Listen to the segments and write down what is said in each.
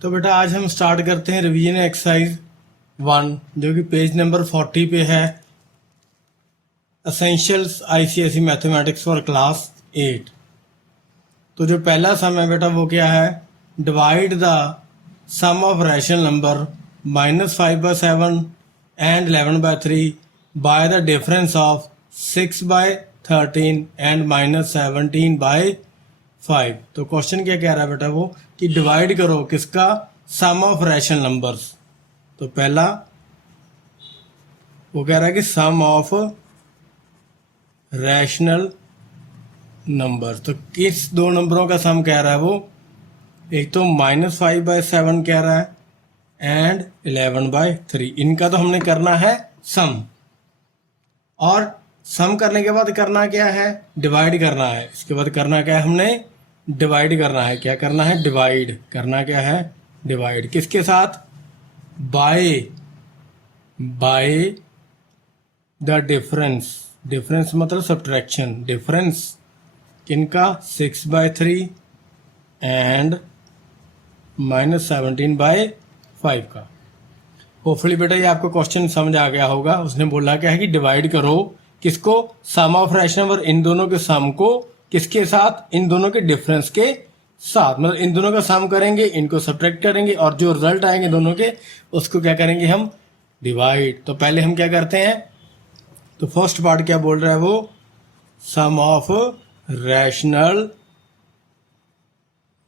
तो बेटा आज हम स्टार्ट करते हैं रिवीजन एक्सरसाइज 1 जो कि पेज नंबर 40 पे है। Essentials ICSE mathematics for class 8। तो जो पहला सम है बेटा वो क्या है, divide the sum of rational number -5/7 and 11/3 by the difference of 6/13 and -17/5। तो क्वेश्चन क्या कह रहा है बेटा वो कि डिवाइड करो किसका, सम ऑफ रैशनल नंबर्स। तो पहला वो कह रहा है कि सम ऑफ रैशनल नंबर। तो किस दो नंबरों का सम कह रहा है वो, एक तो -5/7 कह रहा है एंड 11/3। इनका तो हमने करना है सम, और सम करने के बाद करना क्या है, डिवाइड करना है। इसके बाद करना क्या है, हमने डिवाइड करना है। क्या करना है, डिवाइड करना क्या है, डिवाइड किसके साथ, बाय द डिफरेंस। डिफरेंस मतलब सब्ट्रैक्शन, डिफरेंस किनका, 6/3 एंड -17/5 का। होपफुली बेटा ये आपको क्वेश्चन समझ आ गया होगा। उसने बोला क्या है कि डिवाइड करो किसको, सम ऑफ रैशनल नंबर, इन दोनों के सम को किसके साथ, इन दोनों के डिफरेंस के साथ। मतलब इन दोनों का सम करेंगे, इनको सब्ट्रैक्ट करेंगे और जो रिजल्ट आएंगे दोनों के उसको क्या करेंगे हम, डिवाइड। तो पहले हम क्या करते हैं, तो फर्स्ट पार्ट क्या बोल रहा है वो, सम ऑफ रैशनल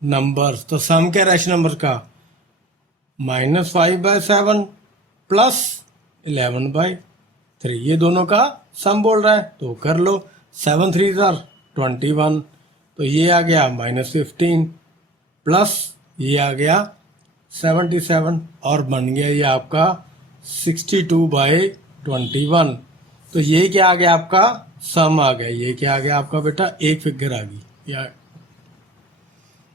नंबर्स। तो सम क्या रैशनल नंबर का, -5/7 प्लस 11/3, ये दोनों का सम बोल रहा है। तो कर लो, 7 3 21, तो ये आ गया -15 प्लस ये आ गया 77 और बन गया ये आपका 62/21। तो ये क्या आ गया आपका, सम आ गया। ये क्या आ गया आपका बेटा, एक फिगर आ गई। या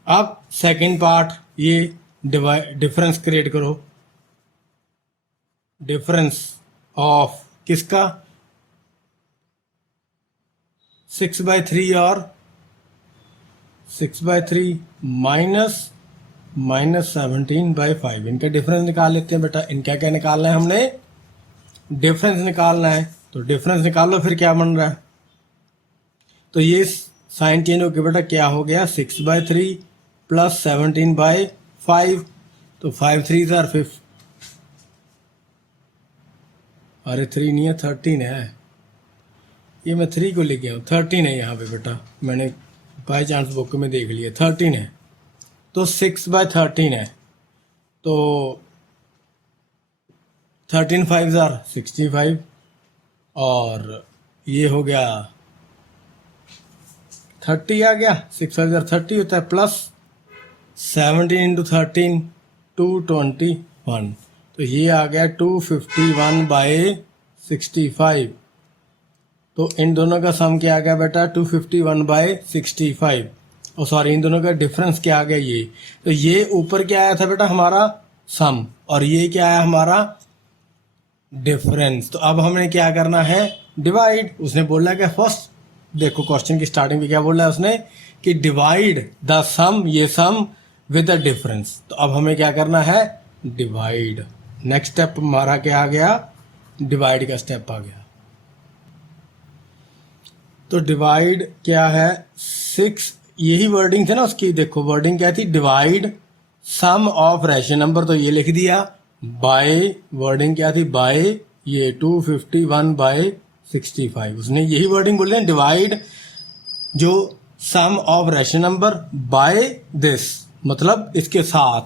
अब सेकंड पार्ट, ये डिफरेंस क्रिएट करो। डिफरेंस ऑफ किसका, 6/3 और 6/3 -17/5। इनका डिफरेंस निकाल लेते हैं बेटा। इनका क्या निकालना है, हमने डिफरेंस निकालना है। तो डिफरेंस निकाल लो, फिर क्या बन रहा है। तो ये साइन चेंज हो गया बेटा, क्या हो गया, 6/3 प्लस 17/5। तो 5 3 5, अरे 3 नहीं है 13 है, ये मैं 3 को लिख गया हूँ, 13 है यहाँ पे बेटा, मैंने बाई चांस बुक में देख लिया 13 है। तो 6/13 है, तो 13 5 65 और ये हो गया 30 आ गया, 6 5 30 होता है, प्लस 17 × 13 221। तो ये आ गया 251/65। तो इन दोनों का सम क्या आ गया बेटा, 251/65। और सॉरी, इन दोनों का डिफरेंस क्या आ गया, ये। तो ये ऊपर क्या आया था बेटा हमारा, सम, और ये क्या आया हमारा, डिफरेंस। तो अब हमें क्या करना है, डिवाइड। उसने बोला क्या, फर्स्ट देखो क्वेश्चन की स्टार्टिंग में क्या बोला है उसने कि डिवाइड द सम, ये सम विद द डिफरेंस। तो अब हमें क्या करना है, डिवाइड। नेक्स्ट स्टेप हमारा क्या आ गया, डिवाइड का स्टेप आ गया। तो डिवाइड क्या है, 6, यही वर्डिंग थे ना उसकी। देखो वर्डिंग क्या थी, divide sum of rational number, तो ये लिख दिया। बाय वर्डिंग क्या थी, बाय ये 251/65। उसने यही वर्डिंग बोल रहे हैं, डिवाइड जो sum of rational number by this, मतलब इसके साथ।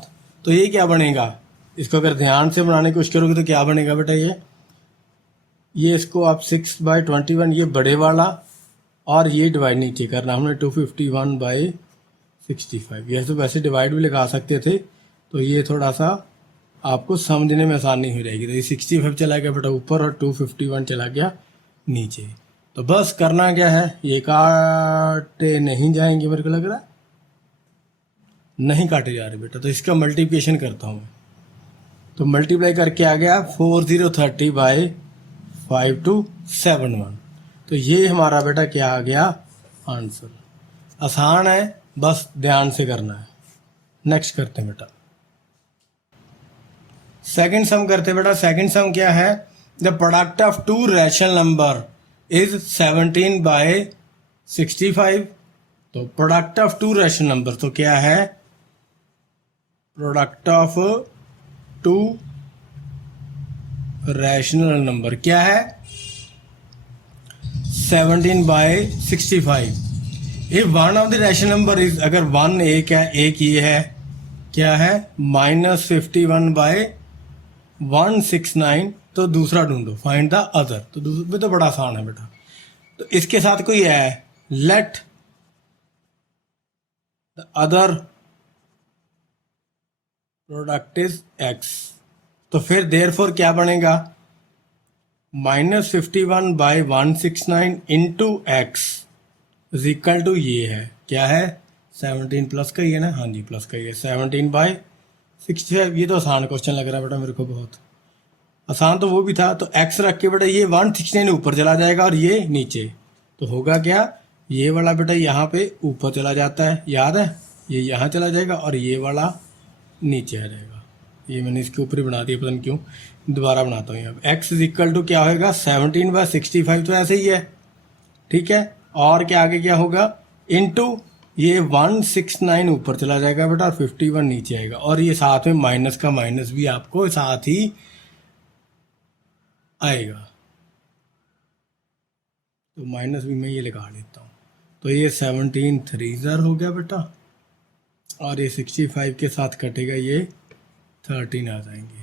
तो ये क्या बनेगा, इसको अगर ध्यान से बनाने की कोशिश करोगे तो क्या बनेगा बेटा, ये इसको आप 6/21, ये बड़े वाला, और ये डिवाइड नीचे करना हमने 251/65। ये तो वैसे डिवाइड भी लगा सकते थे, तो ये थोड़ा सा आपको समझने में आसानी हो जाएगी। तो ये 65 चला गया बेटा ऊपर और 251 चला गया नीचे। तो बस करना क्या है, ये काटे नहीं जाएंगे, मेरे को लग रहा है नहीं काटे जा रहे बेटा। तो इसका मल्टीप्लिकेशन करता हूँ। तो मल्टीप्लाई करके आ गया 4030/5271। तो ये हमारा बेटा क्या आ गया, आंसर। आसान है, बस ध्यान से करना है। नेक्स्ट करते हैं बेटा। सेकंड सम करते बेटा। सेकंड सम क्या है, the product of to rational number is 17/65। तो product of to rational number तो क्या है, product of to rational number क्या है, 17/65। If one of the rational number is, अगर वन एक है, एक ये है, क्या है -51/169, तो दूसरा ढूंढो, फाइंड द अदर। तो दूसरा तो बड़ा आसान है बेटा। तो इसके साथ कोई है, let the other product is x. तो फिर देयरफॉर क्या बनेगा, -51/169 into x is equal to ये है, क्या है 17 प्लस का ही है ना, हाँ जी प्लस का ही है, 17/65। ये तो आसान क्वेश्चन लग रहा है बेटा मेरे को, बहुत आसान तो वो भी था। तो एक्स रख के बेटा ये 169 ऊपर चला जाएगा और ये नीचे, तो होगा क्या, ये वाला बेटा यहाँ पे ऊपर चला जाता है, याद है, ये यहाँ चला जाएगा और ये वाला नीचे आ जाएगा। ये मैंने इसके ऊपर ही बना दिया, पता नहीं क्यों, दोबारा बनाता हूँ। अब एक्स इज इक्वल टू क्या होगा, 17/65, तो ऐसे ही है, ठीक है। और क्या आगे क्या होगा, इनटू ये 169 ऊपर चला जाएगा बेटा और 51 नीचे आएगा, और ये साथ में माइनस का माइनस भी आपको साथ ही आएगा, तो माइनस भी मैं ये लगा देता हूँ। तो ये 17 3 हो गया बेटा, और ये 65 के साथ कटेगा, ये 13 आ जाएंगे।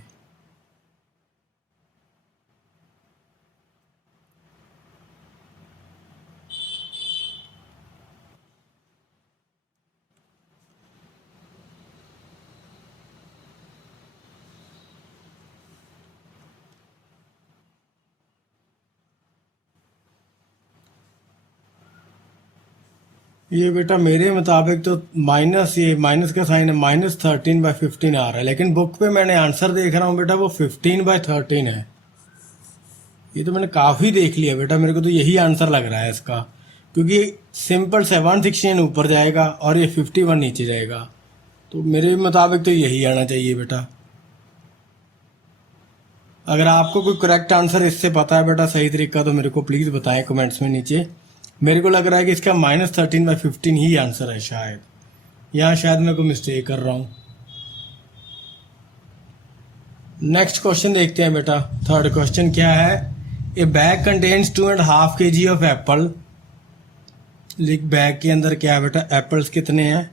ये बेटा मेरे मुताबिक तो माइनस, ये माइनस का साइन है, -13/15 आ रहा है, लेकिन बुक पे मैंने आंसर देख रहा हूँ बेटा वो 15/13 है। ये तो मैंने काफ़ी देख लिया बेटा, मेरे को तो यही आंसर लग रहा है इसका, क्योंकि सिंपल 169 ऊपर जाएगा और ये 51 नीचे जाएगा, तो मेरे मुताबिक तो यही आना चाहिए बेटा। अगर आपको कोई करेक्ट आंसर इससे पता है बेटा, सही तरीका, तो मेरे को प्लीज़ बताएं कमेंट्स में नीचे। मेरे को लग रहा है कि इसका -13/15 ही आंसर है शायद, यहाँ शायद मैं कोई मिस्टेक कर रहा हूँ। नेक्स्ट क्वेश्चन देखते हैं बेटा। थर्ड क्वेश्चन क्या है, ए bag contains 2.5 kg of Apple. लिख, बैग के अंदर क्या है बेटा, एप्पल्स कितने हैं,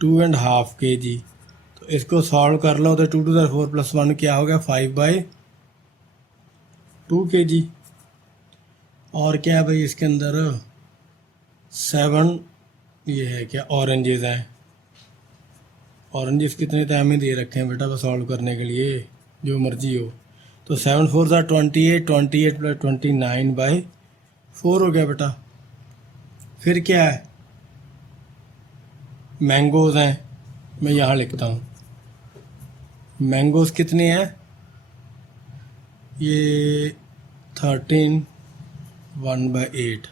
2.5 kg। तो इसको सॉल्व कर लो, तो 2 to the 4 + 1 क्या हो गया, 5/2 kg। और क्या है भाई इसके अंदर, 7, ये है क्या, ऑरेंजेस हैं। ऑरेंजेस कितने टाइम में दे रखे हैं बेटा बस सॉल्व करने के लिए, जो मर्जी हो। तो 7 4 28, 28 + 29/4 हो गया बेटा। फिर क्या है, मैंगोज़ हैं, मैं यहाँ लिखता हूँ, मैंगोज़ कितने हैं, ये 13 1/8,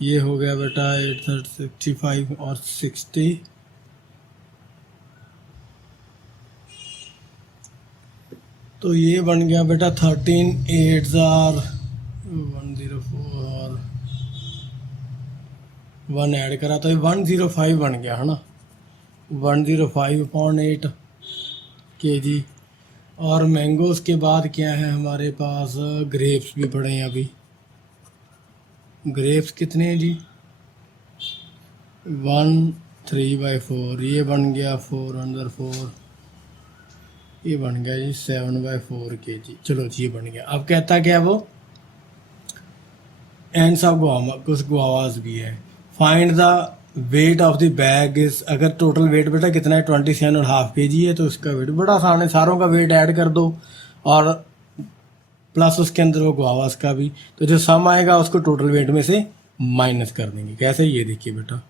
ये हो गया बेटा 8 65 और 60। तो ये बन गया बेटा 13 8 104 और 1 ऐड करा तो ये 105 बन गया है ना, 105/8 kg। और मैंगोज़ के बाद क्या है हमारे पास, ग्रेप्स भी पड़े हैं अभी। ग्रेप्स कितने हैं जी, 1/3/4, ये बन गया 4/4, ये बन गया जी 7/4 kg। चलो जी ये बन गया। अब कहता क्या वो, एंड्स ऑफ गुआवा, कुछ गुआवाज भी है। Find the weight of the bag is, अगर टोटल वेट बेटा कितना है 27.5 kg है, तो उसका वेट बड़ा आसान है, सारों का वेट ऐड कर दो और प्लस उसके अंदर वो गुआवास का भी, तो जो सम आएगा उसको टोटल वेट में से माइनस कर देंगे। कैसे, ये देखिए बेटा,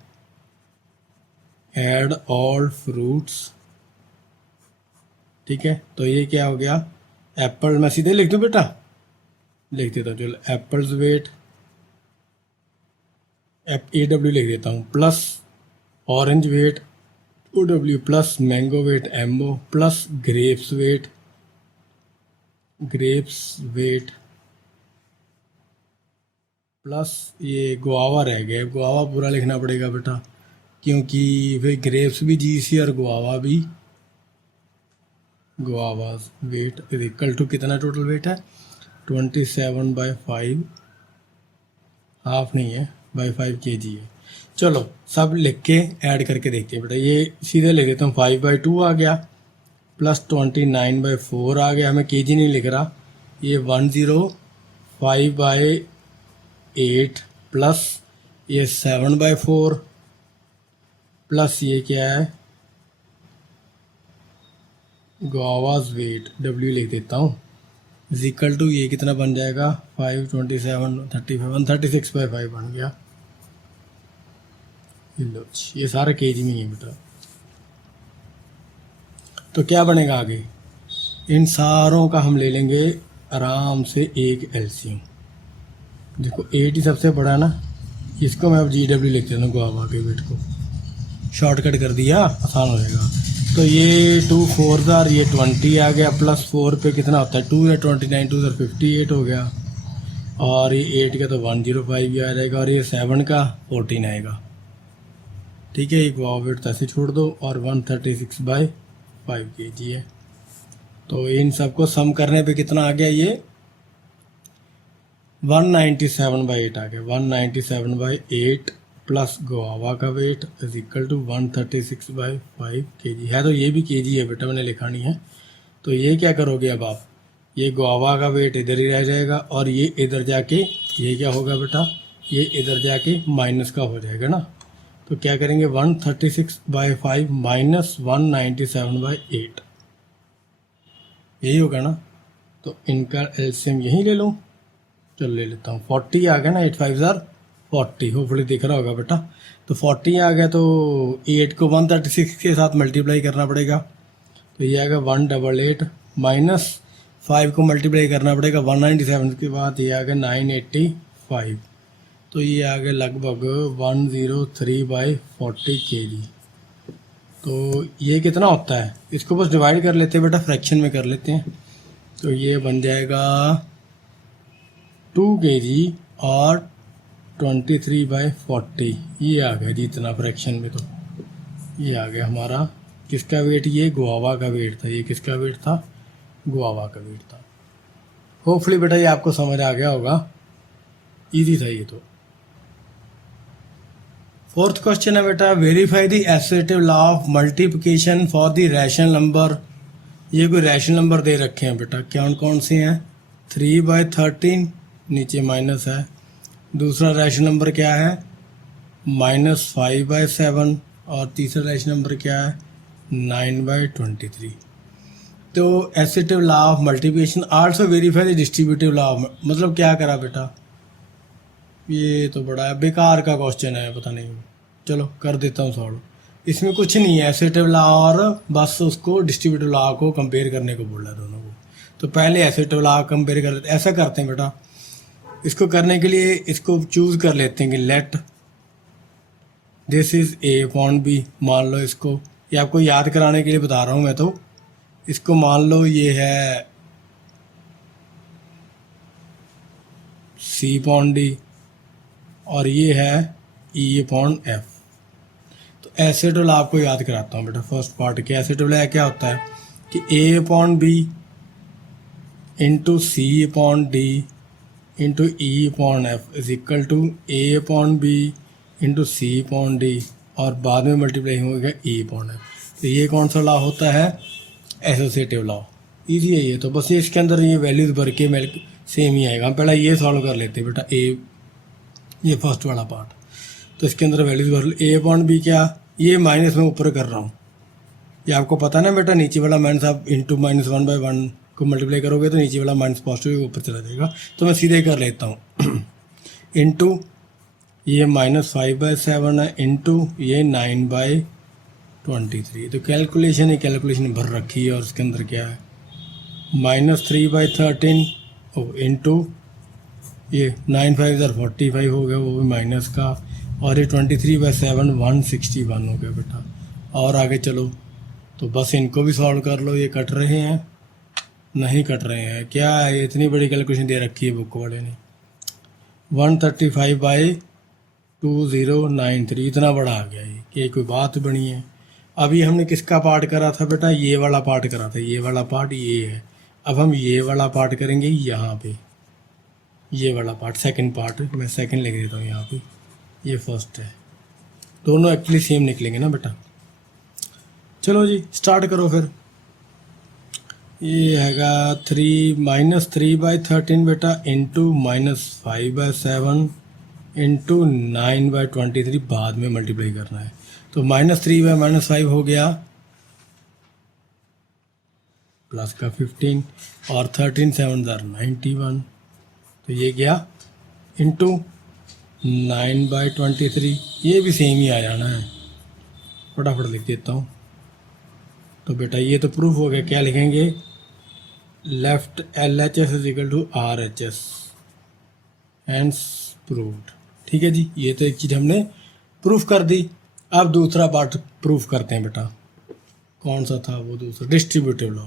ऐड ऑल फ्रूट्स, ठीक है। तो ये क्या हो गया, एप्पल, मैं सीधे लिख दूँ बेटा, लिख देता हूँ, चलो एप्पल्स वेट AW लिख देता हूँ, plus orange weight O W plus mango weight M O plus grapes weight plus ये गुआवा रह गया, गुआवा पूरा लिखना पड़ेगा बेटा, क्योंकि फिर ग्रेप्स भी जी सी और गुआवा भी, guavas weight is equal to कितना टोटल वेट है 27/5, हाफ नहीं है बाई 5 kg है। चलो सब लिख के ऐड करके देखते हैं बेटा, ये सीधे लिख देता हूँ 5/2 आ गया प्लस 29/4 आ गया, हमें kg नहीं लिख रहा, ये 105/8 प्लस ये 7/4 प्लस ये क्या है गुआवाज वेट W लिख देता हूँ इज इक्वल टू ये कितना बन जाएगा 5 27 35 136/5 बन गया। लो ये सारा केजी में ही है बेटा। तो क्या बनेगा आगे, इन सारों का हम ले लेंगे आराम से एक एलसीएम। देखो 8 ही सबसे बड़ा ना, इसको मैं अब GW लिख देता हूँ, गुआवा के वेट को शॉर्टकट कर दिया, आसान हो जाएगा। तो ये 2 4 ये 20 आ गया प्लस 4 पे कितना होता है 2 या 29 2 58 हो गया, और ये 8 का तो 105 भी आ जाएगा, और ये 7 का 14 आएगा। ठीक है, ये गुआवा वेट तो ऐसे छोड़ दो, और 136/5 kg है। तो इन सबको सम करने पे कितना आ गया, ये 197/8 आ गया, 197/8 प्लस गुआवा का weight is equal to 136/5 kg है। तो ये भी kg है बेटा, मैंने लिखा नहीं है। तो ये क्या करोगे अब आप, ये गुआवा का वेट इधर ही रह जाएगा, और ये इधर जाके ये क्या होगा बेटा, ये इधर जाके माइनस का हो जाएगा ना। तो क्या करेंगे 136/5 माइनस 197/8 यही होगा ना। तो इनका एलसीएम यही ले लूँ, चलो ले लेता हूँ। 40 आ गया ना, 8 5 40, होपफुली दिख रहा होगा बेटा। तो 40 आ गया, तो 8 को 136 के साथ मल्टीप्लाई करना पड़ेगा, तो ये आ गया 188 माइनस 5 को मल्टीप्लाई करना पड़ेगा 197 के बाद, ये आ गया 985। तो ये आ गया लगभग 103/40 kg। तो ये कितना होता है, इसको बस डिवाइड कर लेते हैं बेटा, फ्रैक्शन में कर लेते हैं। तो ये बन जाएगा 2 kg और 23/40, ये आ गया जी इतना फ्रैक्शन में। तो ये आ गया हमारा किसका वेट, ये गुआवा का वेट था। ये किसका वेट था, गुआवा का वेट था। होपफुली बेटा ये आपको समझ आ गया होगा, इजी था ये। तो 4th क्वेश्चन है बेटा, verify the associative law of multiplication for the rational number. ये कोई रैशनल नंबर दे रखे हैं बेटा, कौन कौन से हैं, 3/13 नीचे माइनस है, दूसरा रैशनल नंबर क्या है -5/7, और तीसरा रैशनल नंबर क्या है 9/23। तो associative law of multiplication also verify the distributive law, मतलब क्या करा बेटा, ये तो बड़ा बेकार का क्वेश्चन है, पता नहीं, चलो कर देता हूँ सॉल्व। इसमें कुछ नहीं है, एसोसिएटिव लॉ और बस उसको डिस्ट्रीब्यूटिव लॉ को कंपेयर करने को बोल रहा है दोनों को। तो पहले एसोसिएटिव लॉ कंपेयर कर लेते, ऐसा करते हैं बेटा। इसको करने के लिए इसको चूज कर लेते हैं कि let this is A upon B, मान लो इसको, ये आपको याद कराने के लिए बता रहा हूँ मैं। तो इसको मान लो ये है C अपॉन D, और ये है E अपॉन F। तो एसोसिएटिव लॉ आपको याद कराता हूँ बेटा। फर्स्ट पार्ट के एसोसिएटिव लॉ क्या होता है कि A upon B into C upon D into E upon F is equal to A upon B into C upon D, और बाद में मल्टीप्लाई होगा E अपॉन F। तो ये कौन सा लॉ होता है, एसोसिएटिव लॉ। ईजी है ये तो, बस ये इसके अंदर ये वैल्यूज भर के मेरे सेम ही आएगा। हम पहले ये सॉल्व कर लेते हैं बेटा, A ये फर्स्ट वाला पार्ट। तो इसके अंदर वैल्यूज भर, A अपॉन B क्या, ये माइनस में ऊपर कर रहा हूँ, ये आपको पता है ना बेटा, नीचे वाला माइनस आप इंटू -1/1 को मल्टीप्लाई करोगे तो नीचे वाला माइनस पॉजिटिव ऊपर चला जाएगा। तो मैं सीधे कर लेता हूँ इंटू ये -5/7 है इंटू ये 9/23। तो कैलकुलेशन ही कैलकुलेशन भर रखी है, और इसके अंदर क्या है -3/13 इंटू ये 9 5 45 हो गया, वो भी माइनस का, और ये 23/7 161 हो गया बेटा। और आगे चलो, तो बस इनको भी सॉल्व कर लो। ये कट रहे हैं? नहीं कट रहे हैं। क्या है, इतनी बड़ी कैलकुलेशन दे रखी है बुक वाले ने। 135/2093, इतना बड़ा आ गया ये कि कोई बात बनी है। अभी हमने किसका पार्ट करा था बेटा? ये वाला पार्ट करा था। ये वाला पार्ट ये है। अब हम ये वाला पार्ट करेंगे यहाँ पे। ये वाला पार्ट सेकंड पार्ट, मैं सेकंड लिख देता हूँ यहाँ पे, ये फर्स्ट है। दोनों एक्चुअली सेम निकलेंगे ना बेटा। चलो जी स्टार्ट करो फिर। ये हैगा 3 - 3/13 बेटा इंटू -5/7 इंटू 9/23, बाद में मल्टीप्लाई करना है। तो -3/-5 हो गया, प्लस का 15 और 13 7 91, तो ये गया इंटू 9/23। ये भी सेम ही आ जाना है, फटाफट लिख देता हूँ। तो बेटा ये तो प्रूफ हो गया। क्या लिखेंगे? Left LHS is equal to RHS, and proved. ठीक है जी, ये तो एक चीज़ हमने प्रूफ कर दी। अब दूसरा पार्ट प्रूफ करते हैं बेटा। कौन सा था वो दूसरा? Distributive law.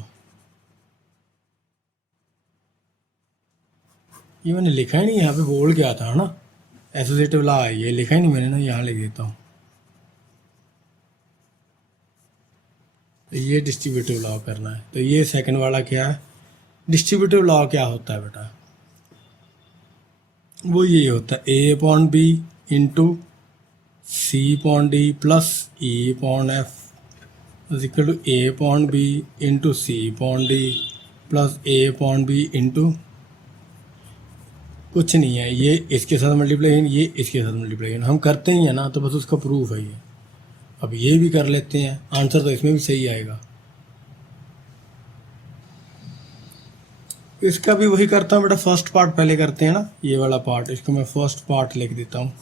ये मैंने लिखा ही नहीं, यहाँ पे बोल गया था ना एसोसिएटिव लॉ है, ये लिखा ही नहीं मैंने ना, यहाँ लिख देता हूँ। तो ये डिस्ट्रीब्यूटिव लॉ करना है। तो ये सेकंड वाला क्या है? डिस्ट्रीब्यूटिव लॉ क्या होता है बेटा? वो ये होता है A/B into C/D plus E/F is equal to A/B into C/D plus A/B into कुछ नहीं है, ये इसके साथ मल्टीप्लाई, ये इसके साथ मल्टीप्लाई। हम करते ही हैं ना, तो बस उसका प्रूफ है ये। अब ये भी कर लेते हैं, आंसर तो इसमें भी सही आएगा। इसका भी वही करता हूँ बेटा, फर्स्ट पार्ट पहले करते हैं ना, ये वाला पार्ट, इसको मैं फर्स्ट पार्ट लिख देता हूँ,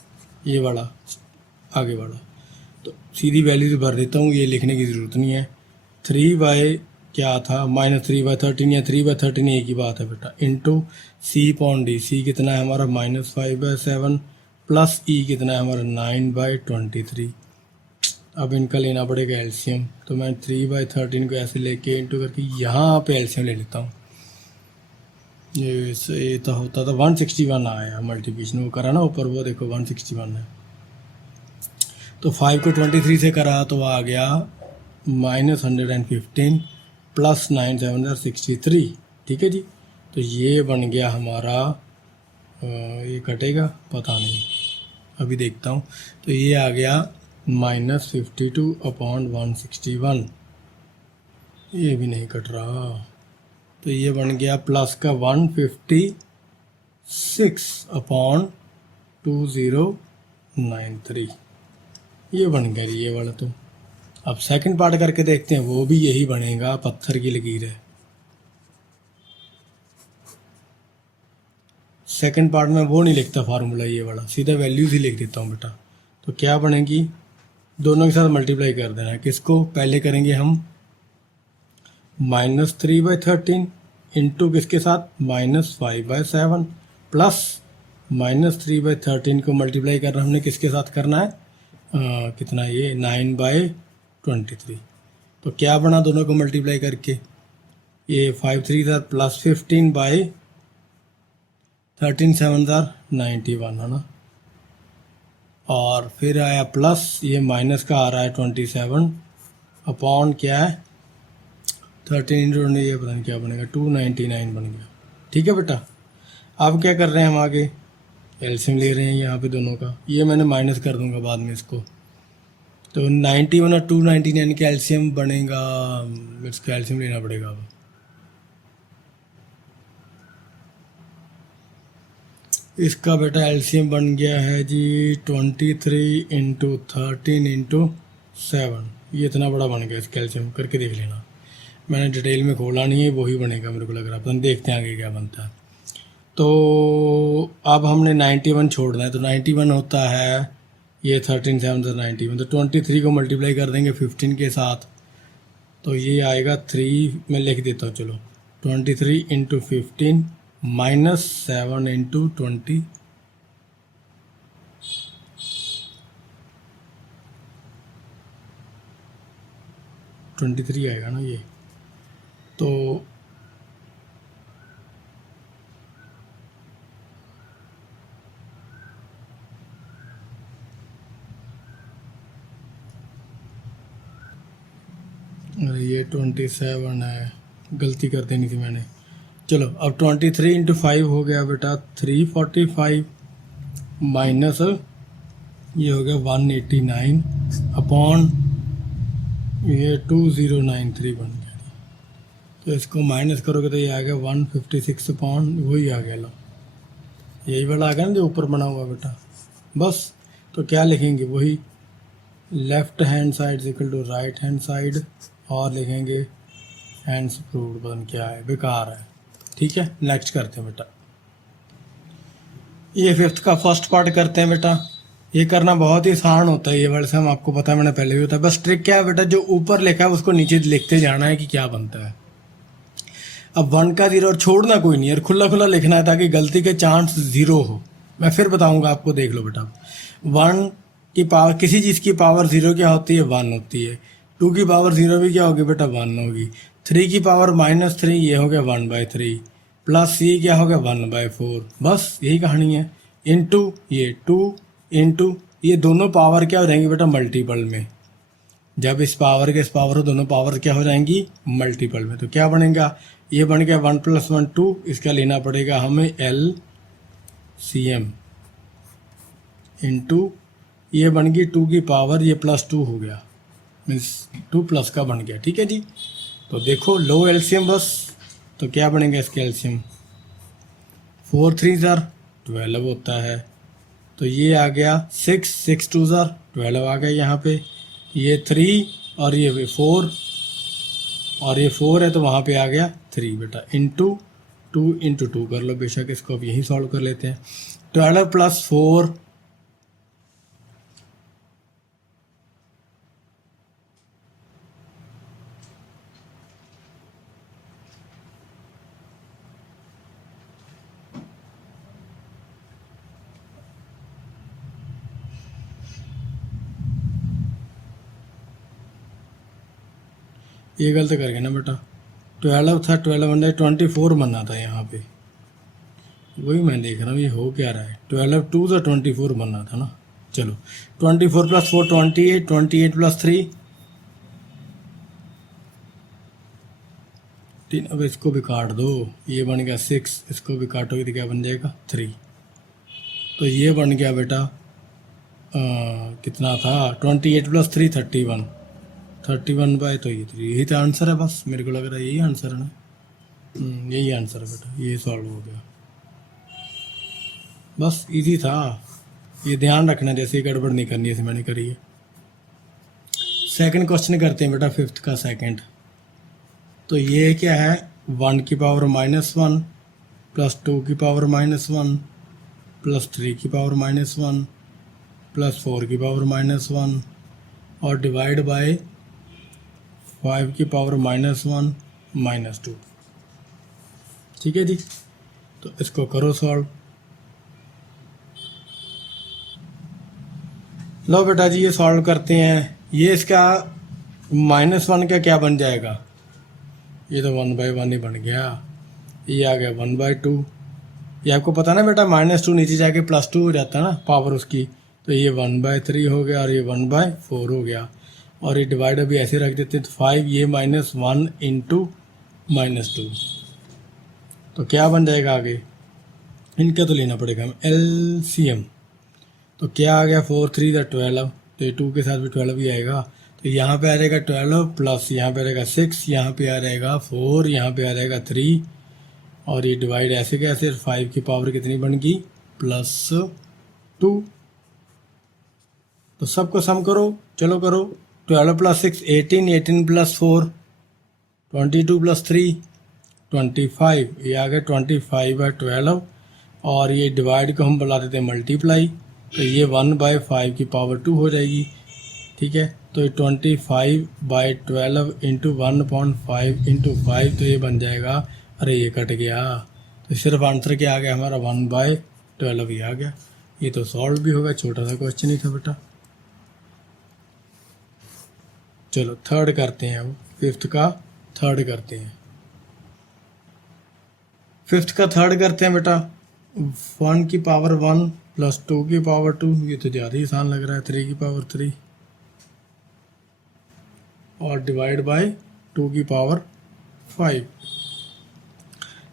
ये वाला आगे वाला। तो सीधी वैल्यू भर देता हूँ, ये लिखने की ज़रूरत नहीं है। 3 क्या था? -3/13 या 3/13 एक ही बात है बेटा, इंटू C/D। C कितना है हमारा? -5/7 प्लस E कितना है हमारा? 9/23। अब इनका लेना पड़ेगा एलसीएम, तो मैं 3/13 को ऐसे लेके इंटू करके यहाँ पे एलसीएम ले लेता हूँ। ये तो होता था 161 आया, मल्टीप्लिकेशन वो करा ना ऊपर, वो देखो 161 है। तो 5 को 23 से करा तो आ गया -115 प्लस 9 7 63। ठीक है जी, तो ये बन गया हमारा, ये कटेगा पता नहीं, अभी देखता हूँ। तो ये आ गया -52/161। ये भी नहीं कट रहा, तो ये बन गया प्लस का 156/2093। ये बन गया ये वाला। तो अब सेकंड पार्ट करके देखते हैं, वो भी यही बनेगा, पत्थर की लकीर है। सेकंड पार्ट में वो नहीं लिखता फार्मूला, ये वाला सीधा वैल्यूज ही लिख देता हूँ बेटा। तो क्या बनेगी? दोनों के साथ मल्टीप्लाई कर देना है। किसको पहले करेंगे हम? -3/13 इंटू किसके साथ? -5/7 प्लस -3/13 को मल्टीप्लाई करना हमने किसके साथ करना है? कितना ये? 9/23। तो क्या बना दोनों को मल्टीप्लाई करके? ये 5 3 प्लस 15/13 7 91 है ना, और फिर आया प्लस, ये माइनस का आ रहा है 27 अपॉन क्या है 13 इंटू, ये पता नहीं क्या बनेगा, 299 बन गया। ठीक है बेटा, अब क्या कर रहे हैं हम आगे? एलसीएम ले रहे हैं यहाँ पे दोनों का। ये मैंने माइनस कर दूंगा बाद में इसको। तो 91 और 299 का एलसीएम बनेगा, इसका एलसीएम लेना पड़ेगा अब। इसका बेटा एलसीएम बन गया है जी 23 इंटू 13 इंटू 7। ये इतना बड़ा बन गया, इसका एलसीएम करके देख लेना। मैंने डिटेल में खोला नहीं है, वही बनेगा मेरे को लग रहा है, अपन देखते हैं आगे क्या बनता है। तो अब हमने 91 छोड़ना है, तो 91 होता है ये 13 7 91, तो 23 को मल्टीप्लाई कर देंगे 15 के साथ, तो ये आएगा 3, मैं लिख देता हूँ चलो, 23 इंटू 15 -7 इंटू 20, 23 आएगा ना ये। तो अरे ये 27 है, गलती कर देनी थी मैंने। चलो अब 23 इंटू 5 हो गया बेटा 345 माइनस ये हो गया 189 अपॉन ये 2093 बन गया। तो इसको माइनस करोगे तो ये आ गया 156 अपॉन वही आ गया। लो यही वाला आ गया ना जो ऊपर बना हुआ बेटा। बस तो क्या लिखेंगे वही, left hand side equal to right hand side, और लिखेंगे हैंड्स प्रूव्ड, पता नहीं क्या है, बेकार है। ठीक है, नेक्स्ट करते हैं बेटा। ये फिफ्थ का फर्स्ट पार्ट करते हैं बेटा। ये करना बहुत ही आसान होता है, ये वर्ड से हम आपको पता है, मैंने पहले भी होता है। बस ट्रिक क्या है बेटा, जो ऊपर लिखा है उसको नीचे लिखते जाना है कि क्या बनता है। अब 1 का 0 और छोड़ना कोई नहीं है, खुला खुला लिखना है ताकि गलती के चांस 0 हो। मैं फिर बताऊंगा आपको, देख लो बेटा। 1 की पावर, किसी चीज़ की पावर 0 क्या होती है, 1 होती है। 2 की पावर 0 भी क्या होगी बेटा, 1 होगी। 3 की पावर -3 ये हो गया 1/3, प्लस ये क्या हो गया 1/4। बस यही कहानी है। इंटू ये 2 इंटू ये दोनों पावर क्या हो जाएंगी बेटा, मल्टीपल में। जब इस पावर के इस पावर दोनों पावर क्या हो जाएंगी, मल्टीपल में। तो क्या बनेगा, ये बन गया 1 + 1 2। इसका लेना पड़ेगा हमें LCM इंटू ये बन गई 2 की पावर, ये +2 हो गया, मीन्स 2 प्लस का बन गया। ठीक है जी। तो देखो लो LCM बस, तो क्या बनेगा इसके LCM, 4 3 12 होता है। तो ये आ गया 6 6 2 12 आ गया यहाँ पे। ये 3 और ये 4 और ये 4 है तो वहाँ पे आ गया 3 बेटा। इंटू 2 इंटू 2 कर लो बेशक, इसको अब यही सॉल्व कर लेते हैं। 12 + 4 ये गलत कर गया ना बेटा। 12 था, 12 24 बनना था यहाँ पे, वही मैं देख रहा हूँ ये हो क्या रहा है। 12 2 था 24 बनना था ना। चलो 24 + 4 28, 28 + 3 3। अब इसको भी काट दो, ये बन गया 6, इसको भी काटोगे तो क्या बन जाएगा 3। तो ये बन गया बेटा कितना था, 28 + 3 31, 31 बाय, तो ये 3, यही तो आंसर है। बस मेरे को लग रहा है यही आंसर है ना। यही आंसर है बेटा, ये सॉल्व हो गया। बस इजी था, ये ध्यान रखना, जैसे गड़बड़ नहीं करनी ऐसे मैंने करी है। सेकंड क्वेश्चन करते हैं बेटा, फिफ्थ का सेकंड। तो ये क्या है, 1 की पावर -1 प्लस 2 की पावर -1 प्लस 3 की पावर -1 प्लस 4 की पावर -1 और डिवाइड बाय 5 की पावर -1 -2। ठीक है जी। तो इसको करो सॉल्व। लो बेटा जी ये सॉल्व करते हैं। ये इसका -1 का क्या बन जाएगा, ये तो 1/1 ही बन गया। ये आ गया 1/2। ये आपको पता ना बेटा, -2 नीचे जाके +2 हो जाता है ना पावर उसकी। तो ये 1/3 हो गया और ये 1/4 हो गया। और ये डिवाइड अभी ऐसे रख देते तो 5 ये -1 इंटू -2। तो क्या बन जाएगा आगे, इनका तो लेना पड़ेगा हमें LCM। तो क्या आ गया 4 3 12, तो ये 2 के साथ भी 12 ही आएगा। तो यहाँ पे आ जाएगा 12 प्लस यहाँ पे आ जाएगा 6, यहाँ पे आ जाएगा 4, यहाँ पे आ जाएगा 3 और ये डिवाइड ऐसे कैसे, 5 की पावर कितनी बन गई +2। तो सबको सम करो, चलो करो। 12 + 6 18, 18 + 4 22 + 3 25, ये आ गया 25/12 और ये डिवाइड को हम बुला देते हैं मल्टीप्लाई। तो ये 1/5 की पावर 2 हो जाएगी। ठीक है, तो ये 25/12 इंटू 1/5 इंटू 5, तो ये बन जाएगा, अरे ये कट गया। तो सिर्फ आंसर क्या आ गया हमारा 1/12 ही आ गया। ये तो सॉल्व भी होगा, छोटा सा क्वेश्चन ही था बेटा। चलो थर्ड करते हैं अब। फिफ्थ का थर्ड करते हैं। फिफ्थ का थर्ड करते हैं बेटा। 1 की पावर 1 प्लस 2 की पावर 2, ये तो ज़्यादा ही आसान लग रहा है। 3 की पावर 3 और डिवाइड बाय 2 की पावर 5।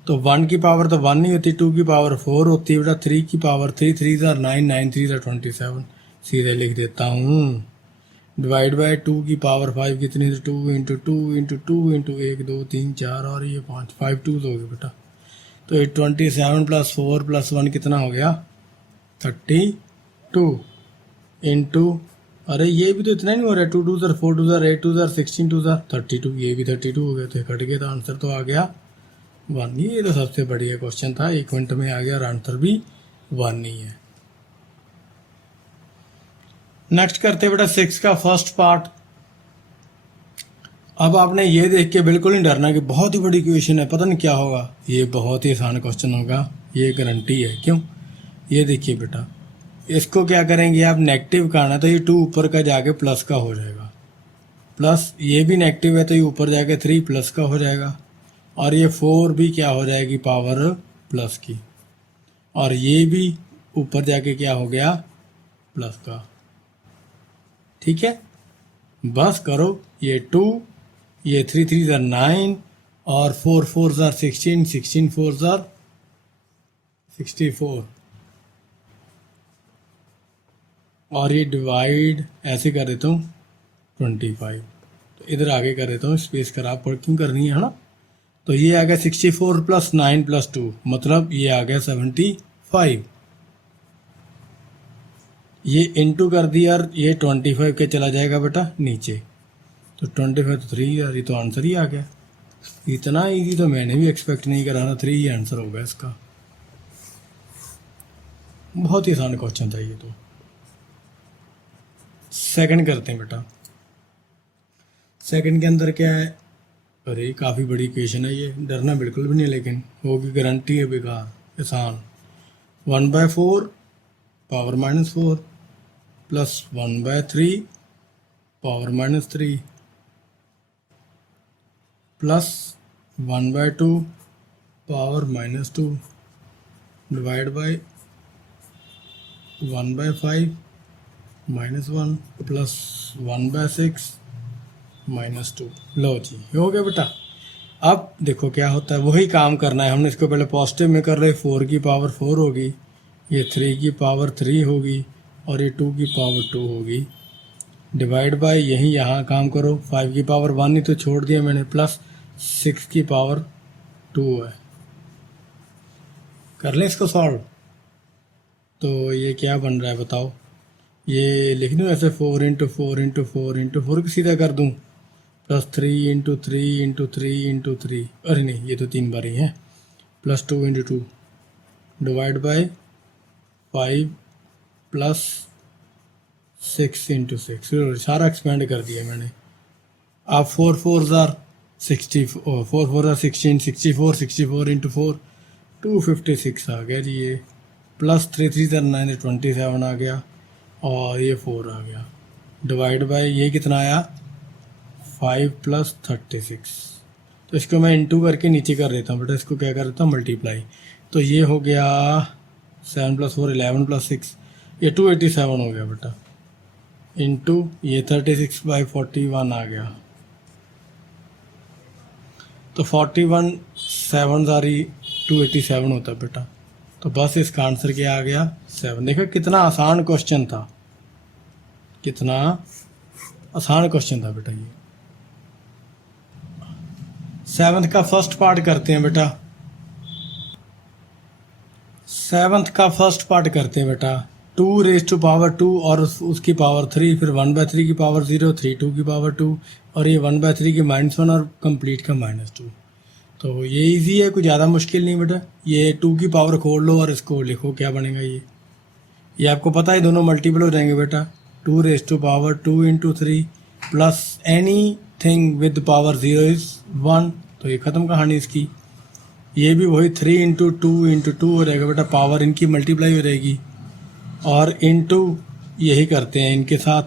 तो 1 की पावर तो 1 नहीं होती, 2 की पावर 4 होती है बेटा। 3 की पावर 3, 3 ज़ा 9, 9 3 ज़ा 27, सीधे लिख देता हूँ। डिवाइड बाय 2 की पावर 5 कितनी है? 2 इंटू 2 इंटू 2 इंटू 1 2 3 4 और ये 5, 5 2 हो गए बेटा। तो ये 27 प्लस 4 प्लस 1 कितना हो गया? 32 इंटू, अरे ये भी तो इतना नहीं हो रहा है। 2 2 ज़र 4 2 ज़र 8 2 ज़र 16 2 ज़र 32, ये भी 32 हो गया। तो कट गया, तो आंसर तो आ गया 1। ये तो सबसे बढ़िया क्वेश्चन था, 1 मिनट में आ गया और आंसर भी 1 ही है। नेक्स्ट करते बेटा 6 का फर्स्ट पार्ट। अब आपने ये देख के बिल्कुल नहीं डरना कि बहुत ही बड़ी क्वेश्चन है, पता नहीं क्या होगा। ये बहुत ही आसान क्वेश्चन होगा, ये गारंटी है। क्यों? ये देखिए बेटा, इसको क्या करेंगे आप, नेगेटिव करना है तो ये 2 ऊपर का जाके प्लस का हो जाएगा, प्लस ये भी नेगेटिव है तो ये ऊपर जाके 3 प्लस का हो जाएगा, और ये 4 भी क्या हो जाएगी, पावर प्लस की, और ये भी ऊपर जाके क्या हो गया, प्लस का। ठीक है, बस करो। ये 2, ये 3 3 ज़ा 9 और 4 4 ज़ा 16, 16 4 ज़ा 64, और ये डिवाइड ऐसे कर देता हूँ 25। तो इधर आगे कर देता हूँ, स्पेस खराब पर क्यों करनी है ना। तो ये आ गया 64 प्लस 9 प्लस 2, मतलब ये आ गया 75। ये इंटू कर दिया और ये 25 के चला जाएगा बेटा नीचे, तो 25 तो 3 यार, ये तो आंसर ही आ गया। इतना इजी तो मैंने भी एक्सपेक्ट नहीं करा था, 3 ही आंसर होगा इसका। बहुत ही आसान क्वेश्चन था ये तो। सेकंड करते हैं बेटा। सेकंड के अंदर क्या है, अरे काफ़ी बड़ी क्वेश्चन है ये, डरना बिल्कुल भी नहीं, लेकिन होगी गारंटी है बेकार, आसान। 1/4 power -4 plus 1/3 power -3 plus 1/2 power -2 divide by 1/5 -1 plus 1/6 -2। लो जी, हो गया बेटा। अब देखो क्या होता है, वही काम करना है हमने। इसको पहले पॉजिटिव में कर रहे, 4 की पावर 4 होगी, ये 3 की पावर 3 होगी, और ये 2 की पावर 2 होगी, डिवाइड बाय यही यहाँ काम करो। 5 की पावर 1 ही तो छोड़ दिया मैंने, प्लस 6 की पावर 2 है। कर लें इसको सॉल्व। तो ये क्या बन रहा है बताओ, ये लिख दूँ ऐसे 4 इंटू 4 इंटू 4 इंटू 4 को सीधा कर दूँ, प्लस 3 इंटू 3 इंटू 3 इंटू 3, अरे नहीं ये तो 3 बार ही है, plus 2 into 2 divide by 5 plus 6 into 6, सारा एक्सपेंड कर दिया मैंने। आप 4 4 ज़ार 60, 4 4 ज़ार 16, 64 64 इंटू 4 256 आ गया जी ये, प्लस 3 3 ज़ार 9 27 आ गया, और ये 4 आ गया, डिवाइड बाय ये कितना आया 5 प्लस 36। तो इसको मैं इंटू करके नीचे कर देता हूँ बेटा, इसको क्या कर देता हूँ मल्टीप्लाई। तो ये हो गया 7 + 4 11 + 6, ये 287 हो गया बेटा, इंटू ये 36/41 आ गया। तो 41 7 सारी 287 होता बेटा। तो बस इसका आंसर क्या आ गया 7। देखो कितना आसान क्वेश्चन था, कितना आसान क्वेश्चन था बेटा ये। 7th का फर्स्ट पार्ट करते हैं बेटा। 7th का फर्स्ट पार्ट करते हैं बेटा। 2 रेज़ टू पावर 2 और उसकी पावर 3, फिर 1/3 की पावर 0, 3 2 की पावर 2, और ये 1/3 की -1 और कंप्लीट का -2। तो ये इजी है, कुछ ज़्यादा मुश्किल नहीं बेटा। ये 2 की पावर खोल लो और इसको लिखो, क्या बनेगा ये आपको पता है, दोनों मल्टीपल हो जाएंगे बेटा। 2 raise to power 2 into 3 plus anything with power 0 is 1, तो ये ख़त्म कहानी इसकी। ये भी वही 3 इंटू 2 इंटू 2 हो जाएगा बेटा, पावर इनकी मल्टीप्लाई हो जाएगी, और इंटू यही करते हैं इनके साथ,